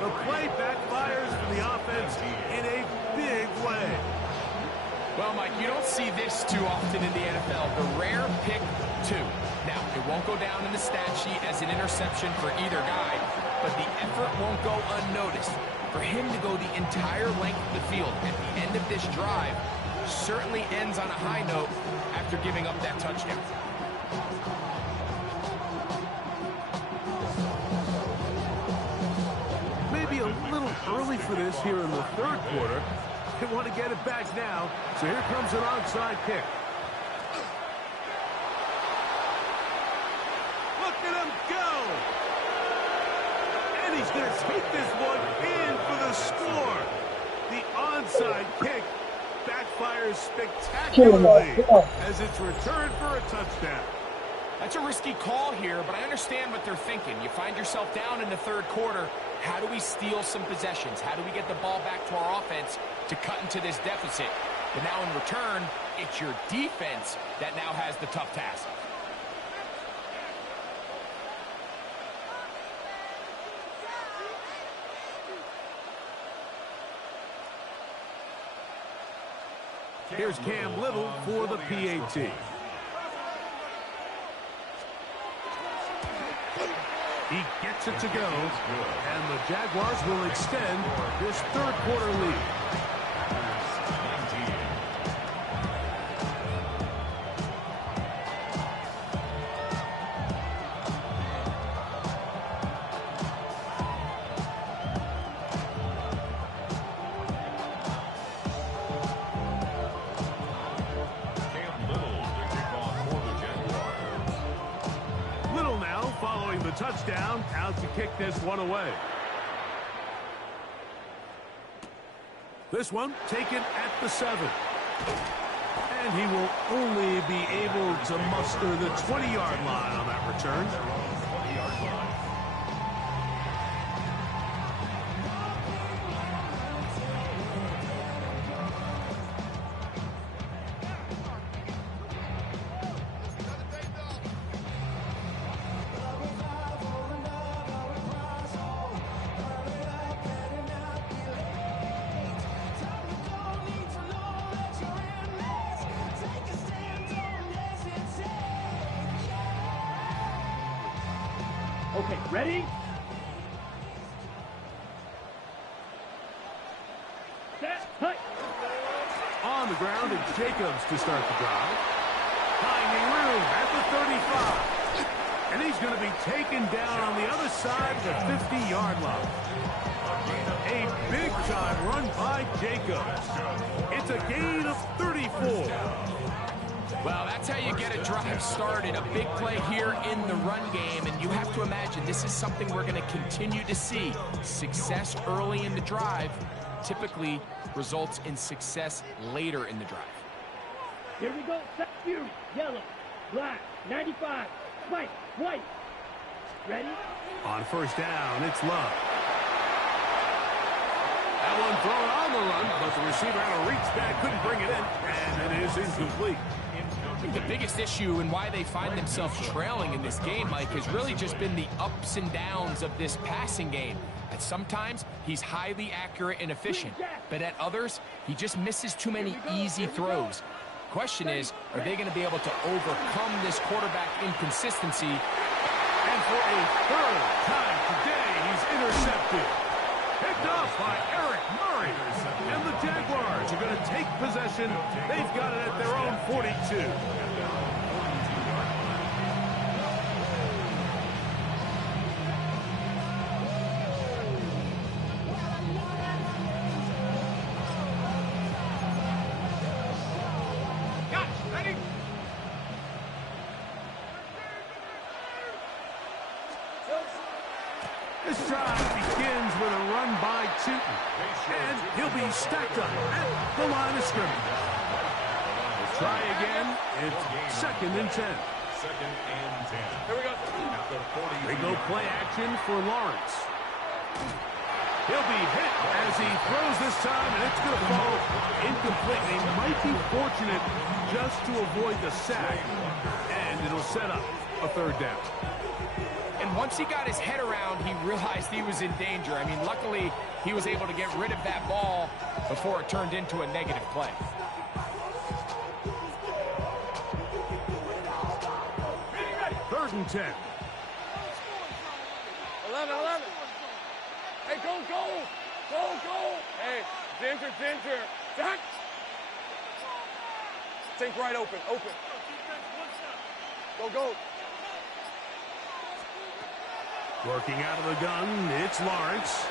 The play backfires for the offense in a big way. Well, Mike, you don't see this too often in the NFL. The rare pick 2. Now, it won't go down in the stat sheet as an interception for either guy, but the effort won't go unnoticed. For him to go the entire length of the field at the end of this drive certainly ends on a high note after giving up that touchdown. Maybe a little early for this here in the 3rd quarter. They want to get it back now, so here comes an onside kick. Look at him go! And he's going to take this one in for the score. The onside kick backfires spectacularly as it's returned for a touchdown. That's a risky call here, but I understand what they're thinking. You find yourself down in the third quarter. How do we steal some possessions? How do we get the ball back to our offense to cut into this deficit? But now in return, it's your defense that now has the tough task. Here's Cam Little for the PAT. He gets it to go, and the Jaguars will extend this third quarter lead. Touchdown, out to kick this one away. This one taken at the 7. And he will only be able to muster the 20-yard line on that return. Okay, ready? Set, hut. On the ground, it's Jacobs to start the drive. Finding room at the 35. And he's going to be taken down on the other side of the 50-yard line. A big-time run by Jacobs. It's a gain of 34. Well, that's how you get a drive started. A big play here in the run game, and you have to imagine this is something we're going to continue to see. Success early in the drive typically results in success later in the drive. Here we go. Fury, yellow, black, 95, white, white. Ready? On first down, it's Love. That one thrown on the run, but the receiver had a reach back, couldn't bring it in, and it is incomplete. I think the biggest issue and why they find themselves trailing in this game, Mike, has really just been the ups and downs of this passing game. At sometimes, he's highly accurate and efficient, but at others, he just misses too many easy throws. Question is, are they going to be able to overcome this quarterback inconsistency? And for a third time today, he's intercepted. Picked off by Eric Murray. And the Jaguars are going to take possession. They've got it at their own 42. This drive begins with a run by Tootin, and he'll be stacked up at the line of scrimmage. We'll try again. It's 2nd and 10. 2nd and 10. Here we go. At the 40. They go play action for Lawrence. He'll be hit as he throws this time, and it's going to fall incomplete. They might be fortunate just to avoid the sack, and it'll set up a 3rd down. And once he got his head around, he realized he was in danger. I mean, luckily, he was able to get rid of that ball before it turned into a negative play. Third and 10. 11. Hey, go. Hey, Ginger. Jack. Think right, open. Go. Working out of the gun, it's Lawrence.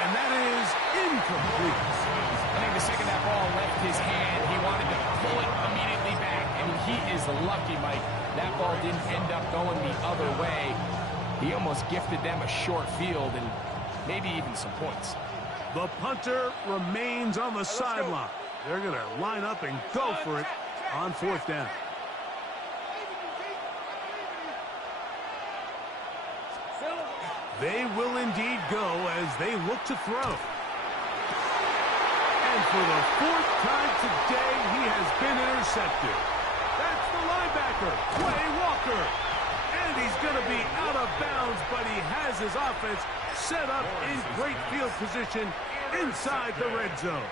And that is incomplete. I think the second that ball left his hand, he wanted to pull it immediately back. I mean, he is lucky, Mike. That ball didn't end up going the other way. He almost gifted them a short field and maybe even some points. The punter remains on the sideline. They're going to line up and go for it on 4th down. They will indeed go as they look to throw. And for the 4th time today, he has been intercepted. That's the linebacker, Quay Walker. And he's going to be out of bounds, but he has his offense set up in great field position inside the red zone.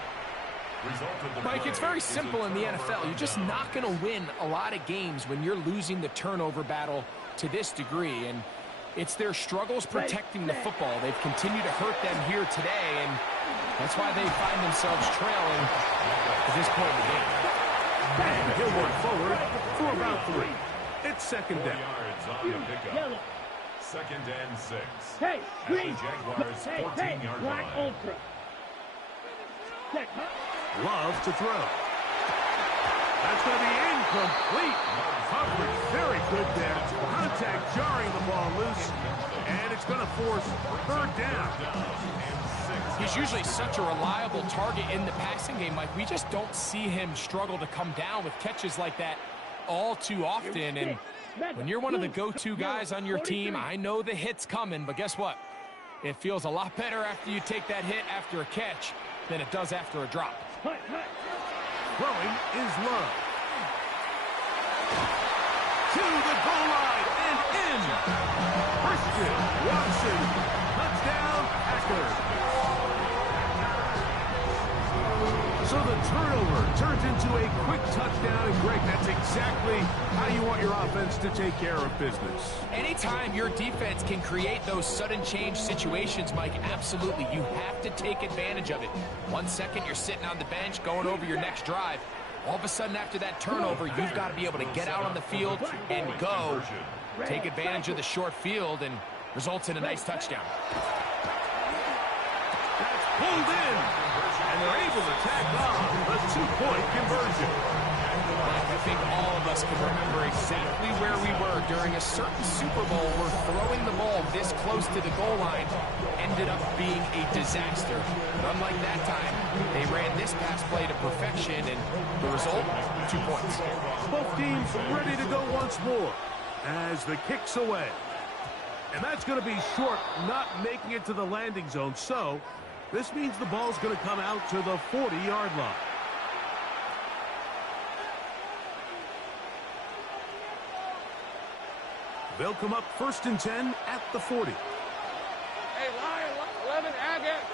Mike, it's very simple in the NFL. You're just not going to win a lot of games when you're losing the turnover battle to this degree. And it's their struggles protecting the football. They've continued to hurt them here today, and that's why they find themselves trailing at this point in the game. And he'll work forward for about 3. It's 2nd down. Yellow. 2nd and 6. Hey, green. Jaguars' Hey, 14-yard black line. ultra. Check, huh? Love to throw. That's going to be incomplete. Coverage very good there. Contact jarring the ball loose. And it's going to force 3rd down. He's usually such a reliable target in the passing game. Like, we just don't see him struggle to come down with catches like that all too often. And when you're one of the go-to guys on your team, I know the hit's coming, but guess what? It feels a lot better after you take that hit after a catch than it does after a drop. Throwing is Love. To the goal line and in. Christian Watson. Touchdown, Packers. So the turnover turns into a quick touchdown. And Greg, that's exactly how you want your offense to take care of business. Anytime your defense can create those sudden change situations, Mike, absolutely, you have to take advantage of it. 1 second, you're sitting on the bench, going over your next drive. All of a sudden, after that turnover, you've got to be able to get out on the field and go. Take advantage of the short field and results in a nice touchdown. That's pulled in. And they're able to tack on a 2-point conversion. I think all of us can remember exactly where we were during a certain Super Bowl where throwing the ball this close to the goal line ended up being a disaster. But unlike that time, they ran this pass play to perfection, and the result, 2 points. Both teams ready to go once more as the kick's away. And that's going to be short, not making it to the landing zone. So this means the ball's going to come out to the 40-yard line. They'll come up 1st and 10 at the 40. Hey, Lion, 11, Agate.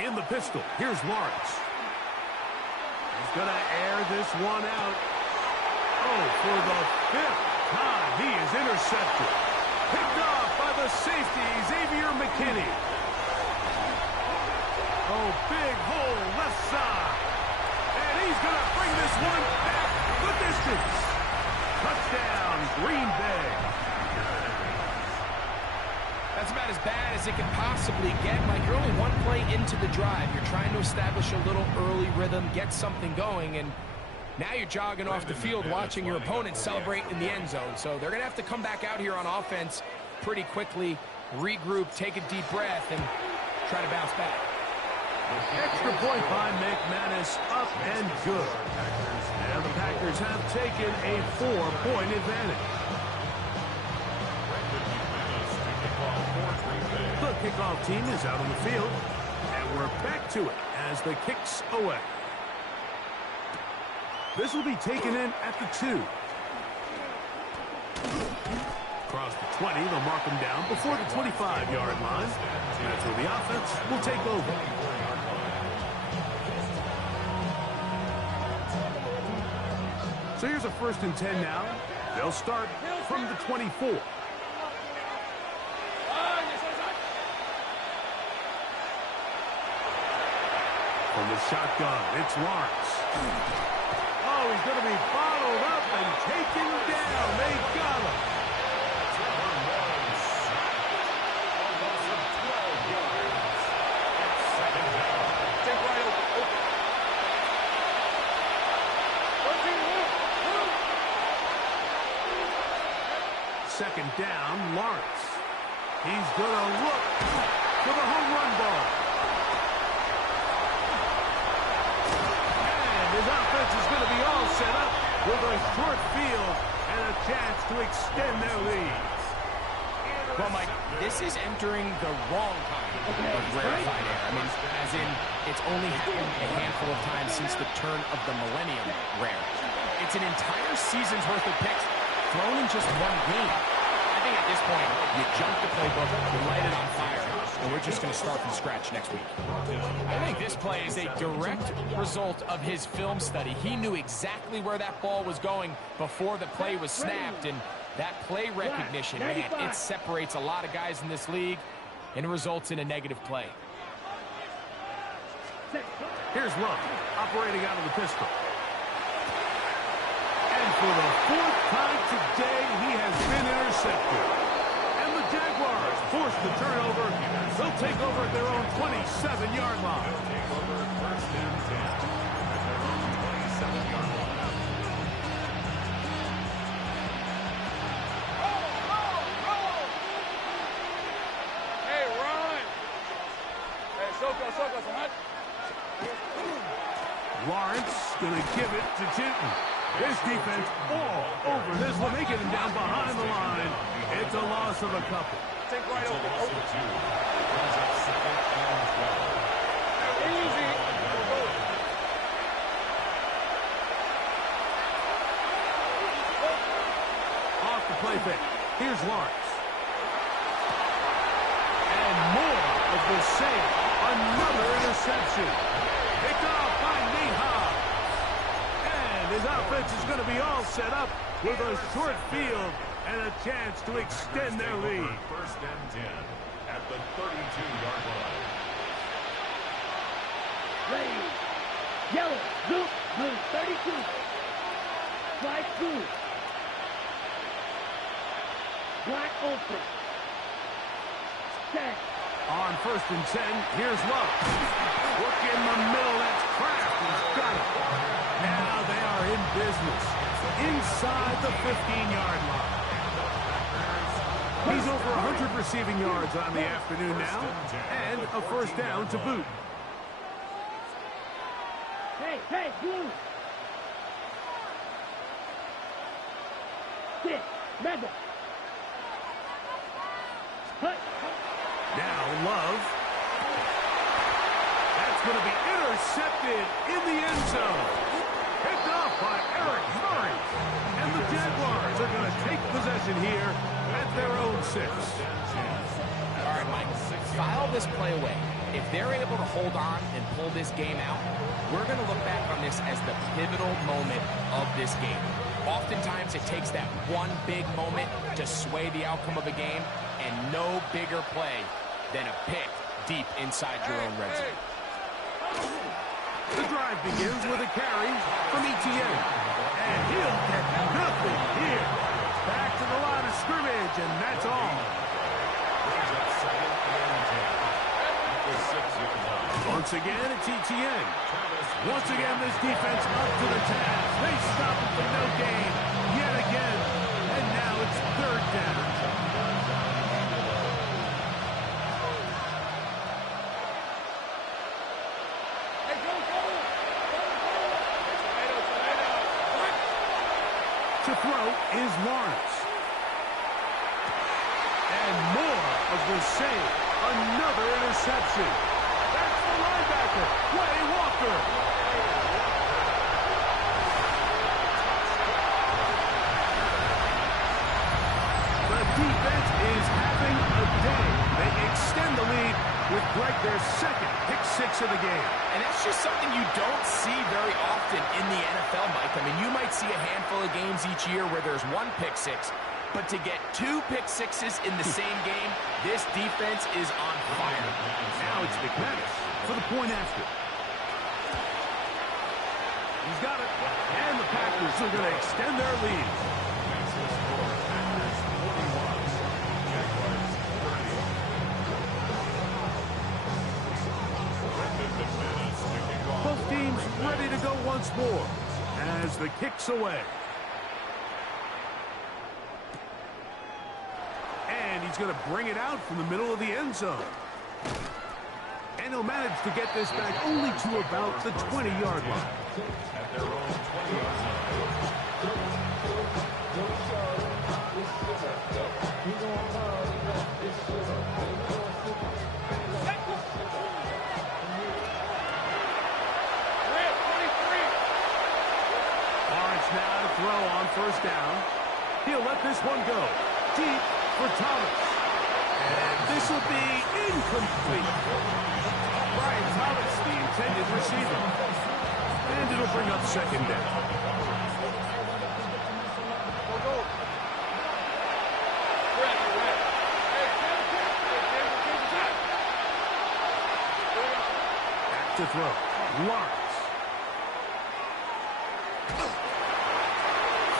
In the pistol, here's Lawrence. He's going to air this one out. Oh, for the 5th time, he is intercepted. Picked off by the safety, Xavier McKinney. Oh, big hole left side. And he's going to bring this one back the distance. Touchdown, Green Bay. That's about as bad as it can possibly get. Like, you're only 1 play into the drive. You're trying to establish a little early rhythm, get something going, and now you're jogging off the field watching your opponent celebrate in the end zone. So they're going to have to come back out here on offense pretty quickly, regroup, take a deep breath, and try to bounce back. Extra point by McManus, up and good. And the Packers have taken a 4-point advantage. The kickoff team is out on the field, and we're back to it as the kick's away. This will be taken in at the 2. Across the 20, they'll mark him down before the 25-yard line. That's where the offense will take over. So here's a 1st and 10 now. They'll start from the 24. From the shotgun, it's Lawrence. Oh, he's going to be bottled up and taken down. They got him. Second down, Lawrence. He's going to look for the home run ball. And his offense is going to be all set up with a short field. and a chance to extend their lead. Well, Mike, this is entering the wrong kind of rarefied air. I mean, as in, it's only happened a handful of times since the turn of the millennium rare. It's an entire season's worth of picks thrown in just one game. I think at this point, you jump the playbook, you light it on fire, and we're just going to start from scratch next week. I think this play is a direct result of his film study. He knew exactly where that ball was going before the play was snapped, and that play recognition, man, it separates a lot of guys in this league, and it results in a negative play. Here's Love, operating out of the pistol. And for the fourth time today, he has been intercepted. And the Jaguars force the turnover. They'll take over at their own 27-yard line. First and 10 at their own 27-yard line. Lawrence gonna give it to Chinton. This defense all over this one. They get him down behind the line. It's a loss of a couple. Take right over. Loss of 2. Brings up second and 12. Easy. Off the play fake. Here's Lawrence. And more of the same. Another interception. Picked off by Nate Hobbs. And his offense is going to be all set up with a short field and a chance to extend their lead. First and 10 at the 32-yard line. Ready. Yellow. Blue. Blue. 32. Strike 2. Black open. Set. On first and 10, here's Love. Work in the middle, that's Kraft. He's got it. Now they are in business. Inside the 15-yard line. He's over 100 receiving yards on the afternoon now, and a first down to boot. Hey, hey, blue. Sit. Rebel. Hut. Now Love. That's going to be intercepted in the end zone. Picked off by Eric Murray. And the Jaguars are going to take possession here at their own 6. All right, Mike, file this play away. If they're able to hold on and pull this game out, we're going to look back on this as the pivotal moment of this game. Oftentimes, it takes that one big moment to sway the outcome of a game, and no bigger play than a pick deep inside your own red zone. The drive begins with a carry from Etienne. And he'll get nothing here. Back to the line of scrimmage, and that's all. Once again, it's Etienne. Once again, this defense up to the task. They stop it for no gain yet again. And now it's third down. To throw is Lawrence. And more of the same. Another interception. That's the linebacker, Quay Walker. The defense is having a day. They extend the lead with their second pick-6 of the game. And that's just something you don't see very often in the NFL, Mike. I mean, you might see a handful of games each year where there's one pick-6, but to get 2 pick-6s in the same game, this defense is on fire. Now it's McManus for the point after. He's got it. And the Packers are going to extend their lead. Both teams ready to go once more as the kick's away. And he's going to bring it out from the middle of the end zone. And he'll manage to get this back only to about the 20-yard line. At their own 20-yard line. first down. He'll let this one go. Deep for Thomas. And this will be incomplete. Brian Thomas, the intended receiver. And it'll bring up second down. Back to throw. Lawrence.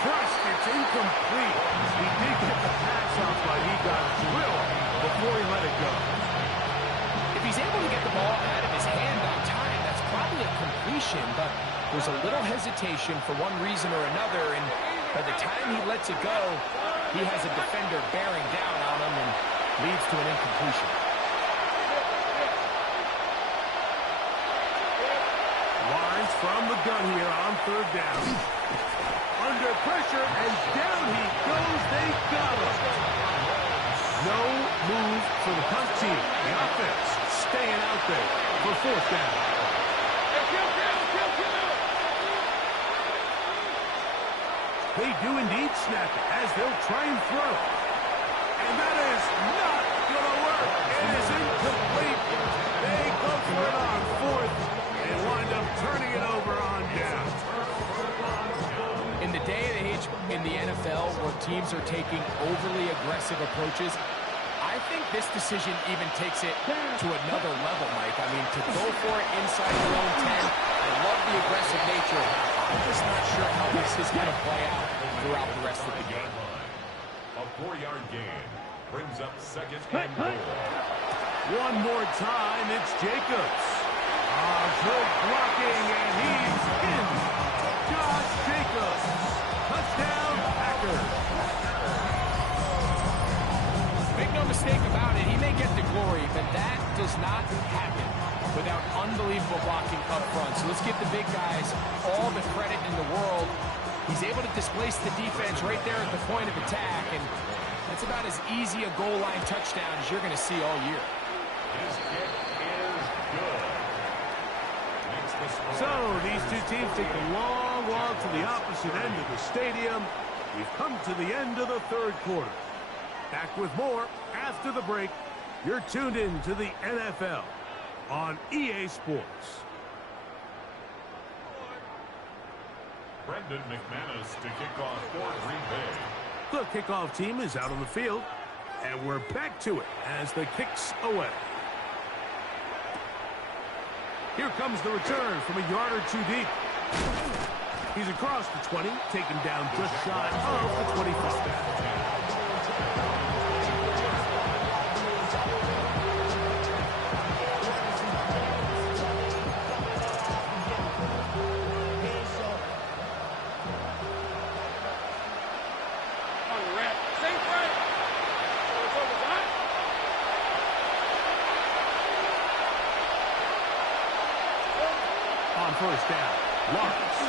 Crushed, it's incomplete. He did get the pass off, but he got drilled before he let it go. If he's able to get the ball out of his hand on time, that's probably a completion, but there's a little hesitation for one reason or another, and by the time he lets it go, he has a defender bearing down on him and leads to an incompletion. Lawrence from the gun here on third down. Under pressure, and down he goes. They got him. No move for the punt team. The offense staying out there for fourth down. They do indeed snap it as they'll try and throw. And that is not going to work. It is incomplete. They go for it on fourth and wind up turning it over on down. In the day and age in the NFL where teams are taking overly aggressive approaches, I think this decision even takes it to another level, Mike. I mean, to go for it inside your own 10, I love the aggressive nature. I'm just not sure how this is going to play out throughout the rest of the game. A 4-yard gain brings up second and goal. One more time, it's Jacobs. Good blocking, and he's in. Josh Jacobs. Touchdown, Packers. Make no mistake about it, he may get the glory, but that does not happen without unbelievable blocking up front. So let's give the big guys all the credit in the world. He's able to displace the defense right there at the point of attack, and that's about as easy a goal line touchdown as you're going to see all year. His kick is good. So these two teams take a long walk to the opposite end of the stadium. We've come to the end of the third quarter. Back with more after the break. You're tuned in to the NFL on EA Sports. Brendan McManus to kick off for Green Bay. The kickoff team is out on the field, and we're back to it as the kick's away. Here comes the return from a yard or two deep. He's across the 20, taken down just shy of the 25. First down, Lawrence.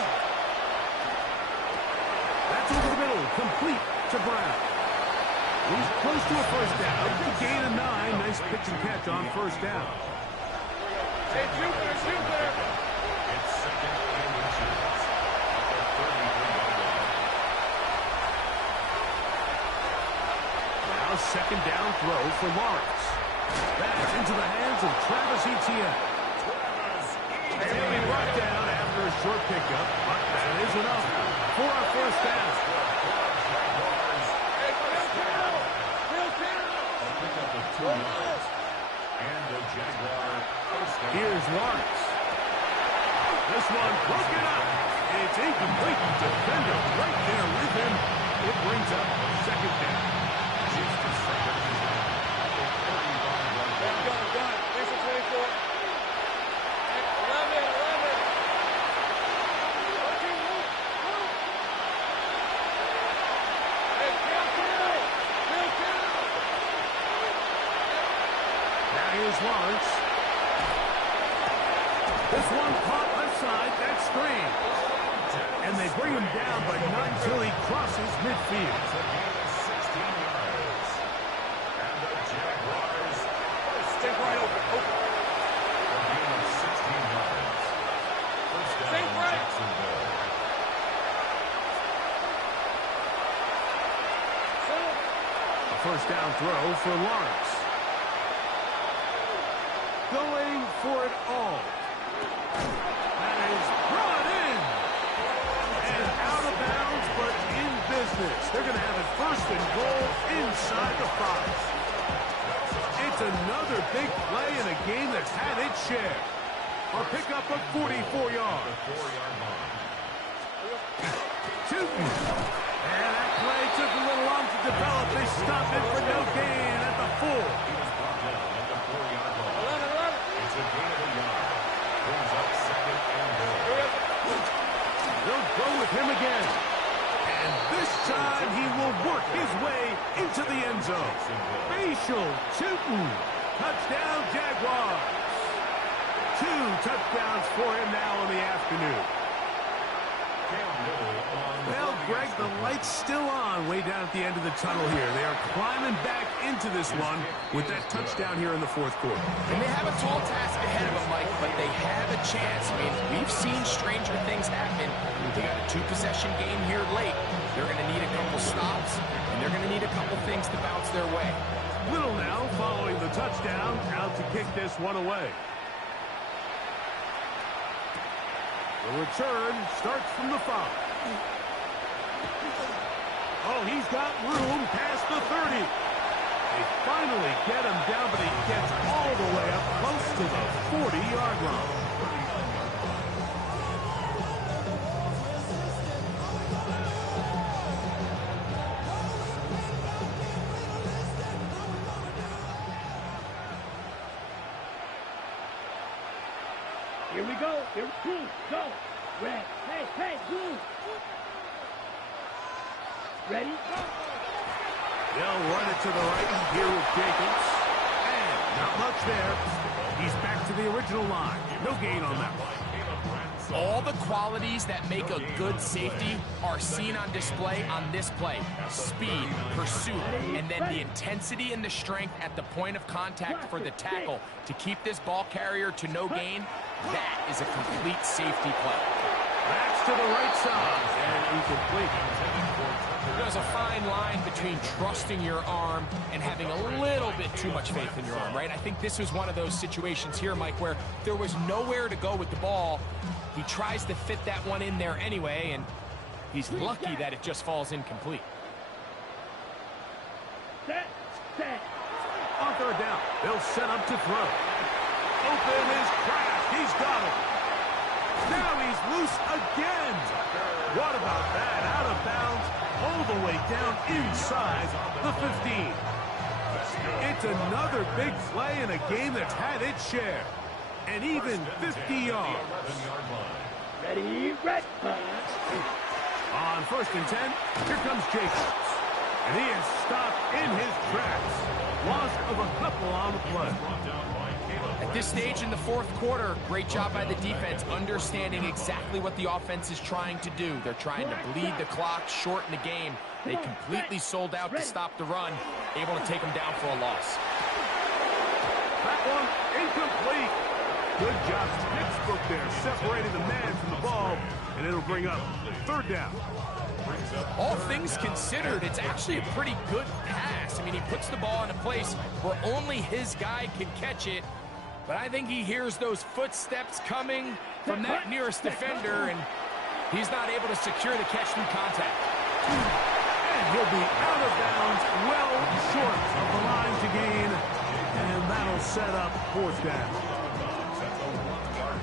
That's over the middle, complete to Brown. He's close to a first down, a gain of 9. Nice pitch and catch on first down. Hey, shoot there. It's second and inches at the 33-yard line. Now second down throw for Lawrence. That's into the hands of Travis Etienne. And he'll be brought down after a short pickup, but that is enough for a first down. A pickup of 2 yards. And the Jaguar first down. Here's Lawrence. This one broken up. It's incomplete. Defender right there with him. It brings up second down. Just a second and down at the 35-yard line. Done. Thanks for 24. 11. Now here's Lawrence. This one caught left side. That screen. And they bring him down, but not until he crosses midfield. It's a gain of 16 yards. And the Jaguars Stay right open. a gain of 16 yards. First down, Stay right. Jacksonville. First down throw for Lawrence. Going for it all. That is brought in. And out of bounds, but in business. They're going to have it first and goal inside the 5. It's another big play in a game that's had its share. A pickup of 44 yards. Tootin. And that play took a little long to develop. They stopped it for no gain at the 4. It's a gain of a yard. Brings up second and goal. They'll go with him again. And this time he will work his way into the end zone. Facial Tootin. Touchdown Jaguars. 2 touchdowns for him now in the afternoon. Well, Greg, the light's still on way down at the end of the tunnel here. They are climbing back into this one with that touchdown here in the 4th quarter. And they have a tall task ahead of them, Mike, but they have a chance. I mean, we've seen stranger things happen. They got a 2-possession game here late. They're going to need a couple stops, and they're going to need a couple things to bounce their way. Little now following the touchdown, out to kick this one away. The return starts from the 5. Oh, he's got room past the 30. They finally get him down, but he gets all the way up close to the 40-yard line. Here we go. Here we go. Red. Hey, blue. Ready? Go. They'll run it to the right here with Jacobs. And not much there. He's back to the original line. No gain on that one. All the qualities that make a good safety are seen on display on this play. Speed, pursuit, and then the intensity and the strength at the point of contact for the tackle to keep this ball carrier to no gain. That is a complete safety play. Backs to the right side and incomplete. There's a fine line between trusting your arm and having a little bit too much faith in your arm, right? I think this was one of those situations here, Mike, where there was nowhere to go with the ball. He tries to fit that one in there anyway, and he's lucky that it just falls incomplete. Set. On 3rd down, they'll set up to throw. Open is Kraft. He's got it. Now he's loose again. What about that? Out of bounds, all the way down inside the 15. It's another big play in a game that's had its share. And even 50 yards. Ready. On 1st and 10, here comes Jacobs. And he is stopped in his tracks. Loss of a couple on the play. At this stage in the 4th quarter, great job by the defense understanding exactly what the offense is trying to do. They're trying to bleed the clock, shorten the game. They completely sold out to stop the run, able to take them down for a loss. That one incomplete. Good job, textbook there, separating the man from the ball, and it'll bring up 3rd down. All things considered, it's actually a pretty good pass. I mean, he puts the ball in a place where only his guy can catch it, but I think he hears those footsteps coming from that nearest defender, and he's not able to secure the catch through contact. And he'll be out of bounds, well short of the line to gain, and that'll set up 4th down.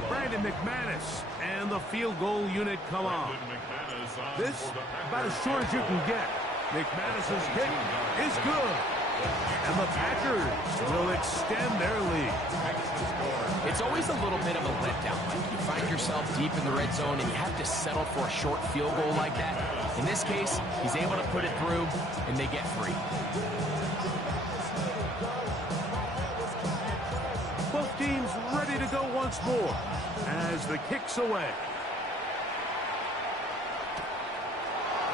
Brandon McManus and the field goal unit come on. This, about as short as you can get. McManus's hit is good. And the Packers will extend their lead. It's always a little bit of a letdown. Like you find yourself deep in the red zone and you have to settle for a short field goal like that. In this case, he's able to put it through, and they get 3. Both teams ready to go once more as the kick's away.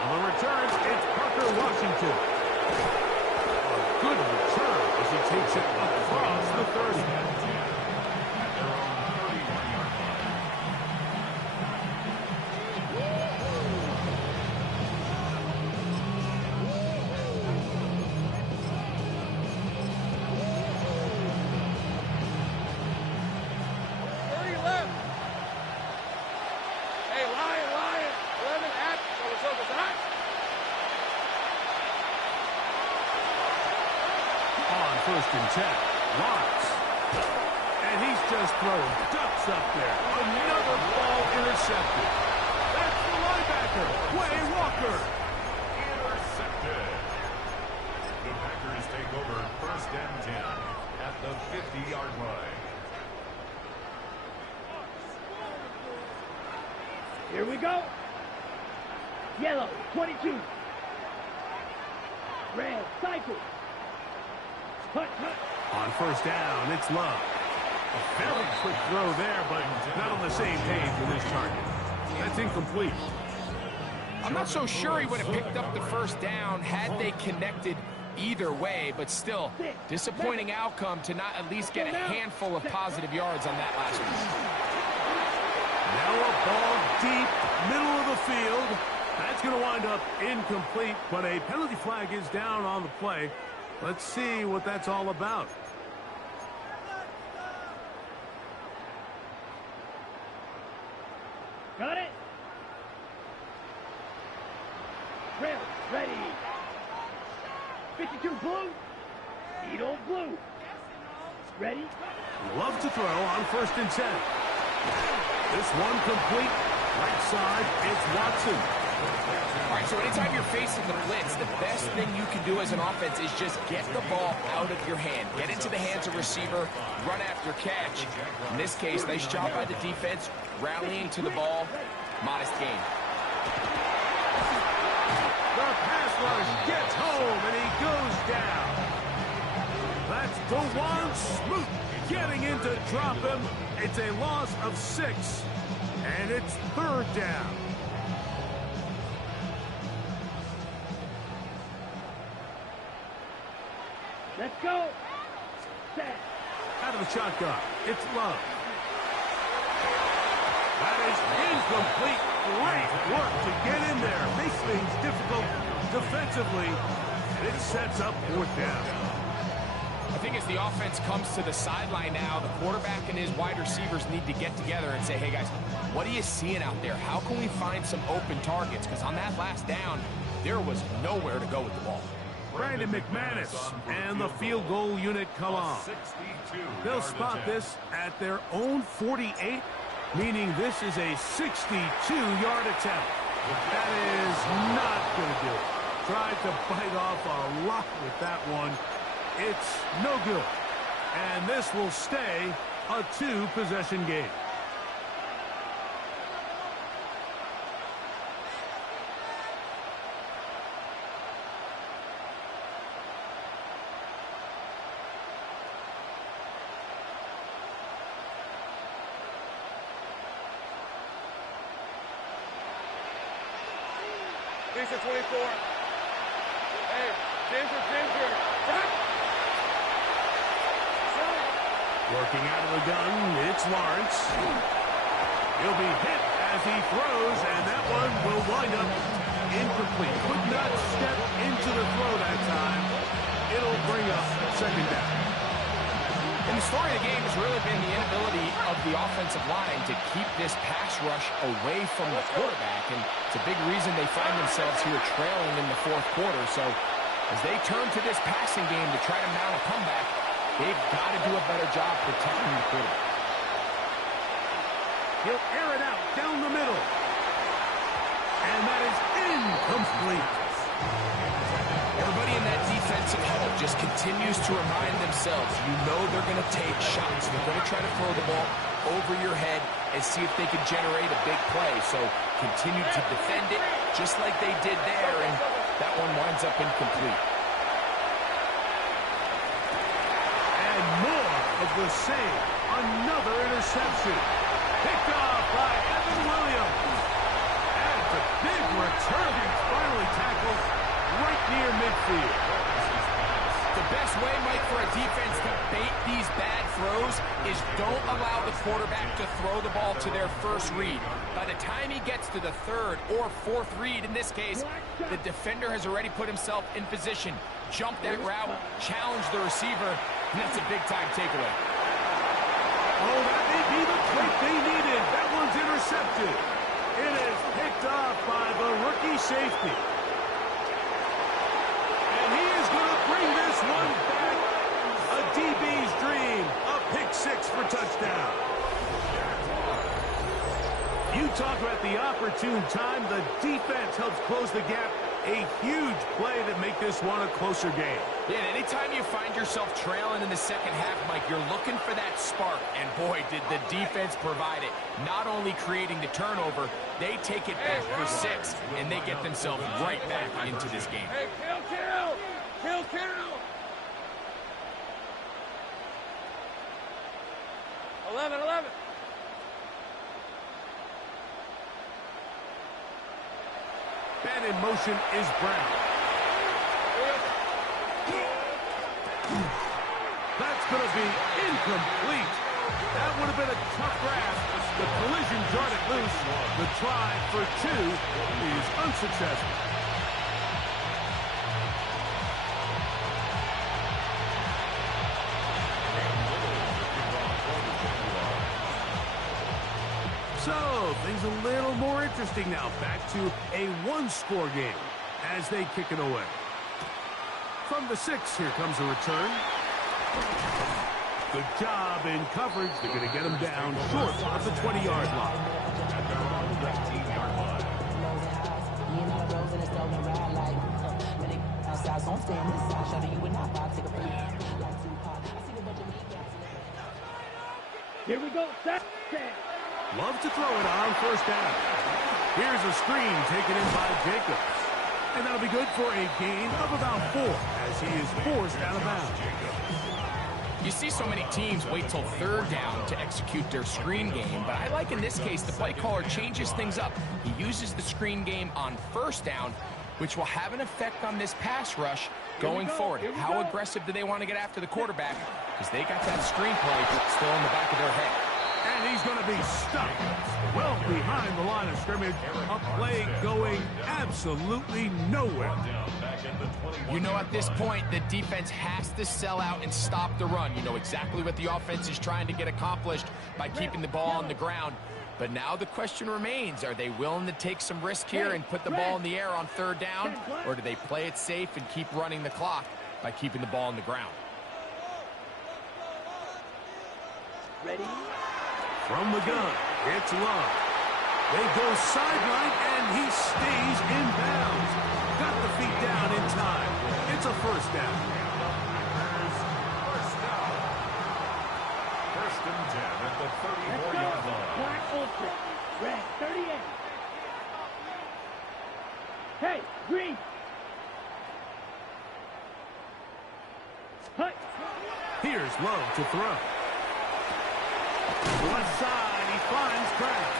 On the return, it's Parker Washington. A good return as he takes it across the 30. check. Lawrence. And he's just throwing ducks up there. Another ball intercepted. That's the linebacker, Quay Walker. Intercepted. The Packers take over 1st and 10 at the 50-yard line. Here we go. Yellow, 22. Red, cycle. Hut, hut. On 1st down, it's Love. A very quick throw there, but not on the same page with his target. That's incomplete. I'm not so sure he would have picked up the 1st down had they connected either way, but still, disappointing outcome to not at least get a handful of positive yards on that last one. Now a ball deep, middle of the field. That's going to wind up incomplete, but a penalty flag is down on the play. Let's see what that's all about. Got it. Red, ready. 52 blue. Edo blue. Ready. Love to throw on 1st and 10. This one complete. Right side, it's Watson. All right, so anytime you're facing the blitz, the best thing you can do as an offense is just get the ball out of your hand. Get into the hands of receiver, run after catch. In this case, nice job by the defense, rallying to the ball. Modest gain. The pass rush gets home, and he goes down. That's DeJuan Smoot getting in to drop him. It's a loss of 6, and it's 3rd down. Let's go. Set. Out of the shotgun, it's Love. That is incomplete. Great work to get in there. Makes things difficult defensively, and it sets up 4th down. I think as the offense comes to the sideline now, the quarterback and his wide receivers need to get together and say, hey guys, what are you seeing out there? How can we find some open targets? Because on that last down, there was nowhere to go with the ball. Brandon McManus and the field goal unit come on. They'll spot this at their own 48, meaning this is a 62-yard attempt. That is not going to do it. Tried to bite off a lot with that one. It's no good. And this will stay a 2-possession game. Piece of 24. Hey, Ginger. Working out of the gun, it's Lawrence. He'll be hit as he throws, and that one will wind up incomplete. Could not step into the throw that time. It'll bring up 2nd down. And the story of the game has really been the inability of the offensive line to keep this pass rush away from the quarterback. And it's a big reason they find themselves here trailing in the 4th quarter. So as they turn to this passing game to try to mount a comeback, they've got to do a better job protecting the quarterback. He'll air it out down the middle. And that is incomplete. Everybody in that defensive huddle just continues to remind themselves, you know they're going to take shots. They're going to try to throw the ball over your head and see if they can generate a big play. So continue to defend it just like they did there, and that one winds up incomplete. And more of the same. Another interception. Picked off by Evan Williams. And it's a big return. He's finally tackled right near midfield. The best way, Mike, for a defense to bait these bad throws is don't allow the quarterback to throw the ball to their first read. By the time he gets to the 3rd or 4th read, in this case, the defender has already put himself in position. Jump that route, challenge the receiver, and that's a big-time takeaway. Oh, that may be the play they needed. That one's intercepted. It is picked off by the rookie safety. And he is going to bring this one back. A for touchdown. You talk about the opportune time. The defense helps close the gap. A huge play to make this one a closer game. Yeah, anytime you find yourself trailing in the second half, Mike, you're looking for that spark. And boy, did the defense provide it. Not only creating the turnover, they take it back for 6, and they get themselves right back into this game. Hey, kill! Kill, kill! 11. And in motion is Brown. That's going to be incomplete. That would have been a tough grasp. The collision jarred it loose. The try for 2 is unsuccessful. So, things a little more interesting now. Back to a one-score game as they kick it away. From the 6, here comes a return. Good job in coverage. They're going to get him down short of the 20-yard line. Here we go. Love to throw it on first down. Here's a screen taken in by Jacobs. And that'll be good for a gain of about 4 as he is forced out of bounds. You see so many teams wait till 3rd down to execute their screen game, but I like in this case the play caller changes things up. He uses the screen game on 1st down, which will have an effect on this pass rush going forward. How aggressive do they want to get after the quarterback? Because they got that screen play still in the back of their head. And he's going to be stuck well behind the line of scrimmage. A play going absolutely nowhere. You know, at this point, the defense has to sell out and stop the run. You know exactly what the offense is trying to get accomplished by keeping the ball on the ground. But now the question remains, are they willing to take some risk here and put the ball in the air on 3rd down? Or do they play it safe and keep running the clock by keeping the ball on the ground? Ready? From the gun, it's Love. They go sideline, and he stays in bounds. Got the feet down in time. It's a 1st down. First and 10 at the 34-yard line. Black ultra. Red 38. Hey, green. Hut. Here's Love to throw. Left side, he finds Kraft.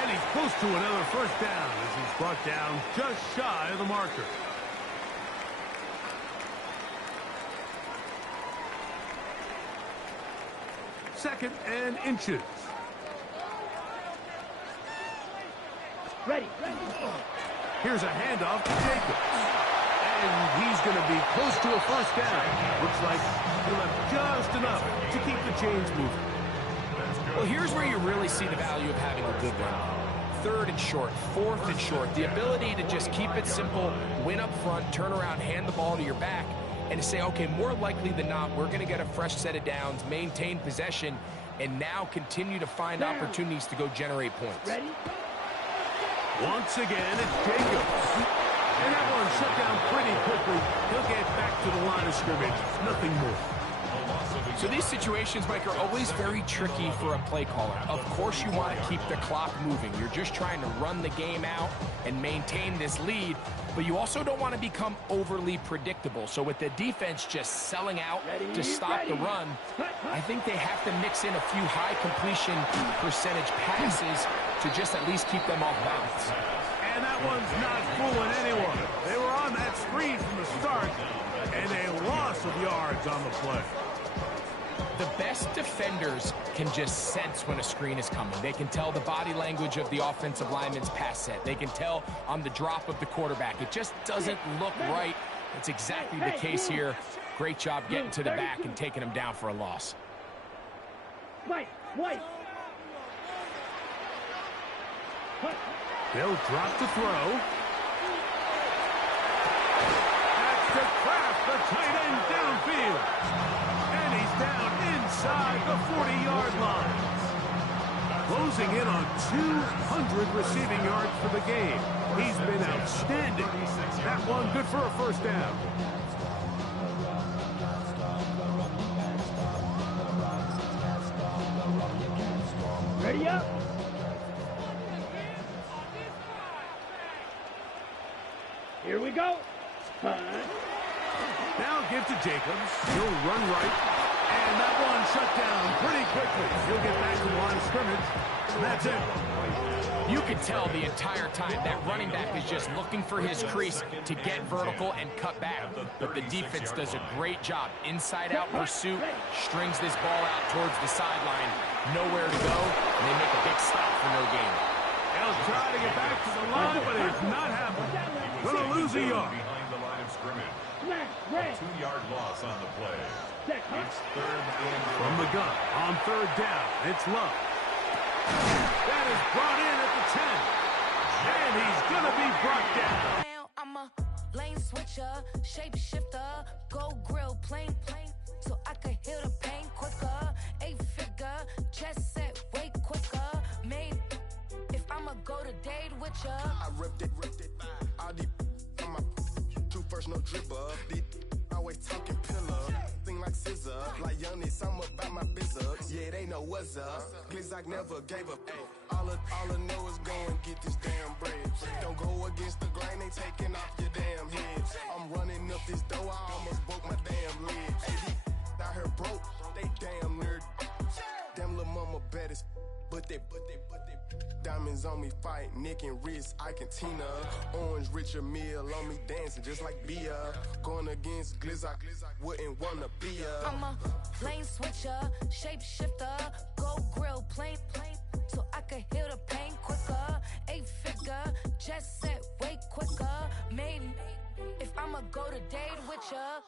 And he's close to another 1st down as he's brought down just shy of the marker. Second and inches. Ready. Here's a handoff to Jacobs. And he's going to be close to a 1st down. Looks like he left just enough to keep the chains moving. Well, here's where you really see the value of having a good run. 3rd and short, 4th and short. The ability to just keep it simple, win up front, turn around, hand the ball to your back, and to say, okay, more likely than not, we're going to get a fresh set of downs, maintain possession, and now continue to find opportunities to go generate points. Ready? Once again, it's Jacobs. And that one shut down pretty quickly. He'll get back to the line of scrimmage. Nothing more. So these situations, Mike, are always very tricky for a play caller. Of course you want to keep the clock moving. You're just trying to run the game out and maintain this lead, but you also don't want to become overly predictable. So with the defense just selling out to stop the run, I think they have to mix in a few high completion percentage passes to just at least keep them off balance. And that one's not fooling anyone. They were on that screen from the start, and a loss of yards on the play. The best defenders can just sense when a screen is coming. They can tell the body language of the offensive lineman's pass set. They can tell on the drop of the quarterback. It just doesn't look right. It's exactly the case here. Great job getting to the back and taking him down for a loss. White. They'll drop to throw. That's to Kraft, the tight end downfield. And he's down inside the 40-yard line. Closing in on 200 receiving yards for the game. He's been outstanding. That one good for a first down. Ready up. Here we go. Now give to Jacobs. He'll run right. And that one shut down pretty quickly. He'll get back to the line of scrimmage. And that's it. You can tell the entire time that running back is just looking for his crease to get vertical and cut back. But the defense does a great job. Inside-out pursuit, strings this ball out towards the sideline. Nowhere to go, and they make a big stop for no gain. He'll try to get back to the line, but it's not happening. Gonna lose a yard. Behind the line of scrimmage. A 2-yard loss on the play. It's third and From the gun, on third down, it's Love. That is brought in at the 10. And he's gonna be brought down. Now I'm a lane switcher, shape shifter, go grill, plain, so I could heal the pain quicker. 8-figure, chest set way quicker. Made if I'ma go to date with ya. I ripped it. All these on my true first, no dribble. These always talking pillar. Thing like scissor. Like youngest, I'm about my business. Yeah, they know what's up. Glizzock never gave up. All I know is go and get this damn bread. Don't go against the grain, they taking off your damn head. I'm running up this door, I almost broke my damn leg. Hey, these out here broke, they damn nerd. Damn little mama bad as but they diamonds on me fight, neck and wrist, I can Tina. Orange Richard Mill on me dancing just like Bia. Going against Glizzock, wouldn't wanna be a. I'm a lane switcher, shape shifter, go grill, plain, so I could heal the pain quicker. 8-figure, chest set way quicker. Made if I'ma go to date with ya.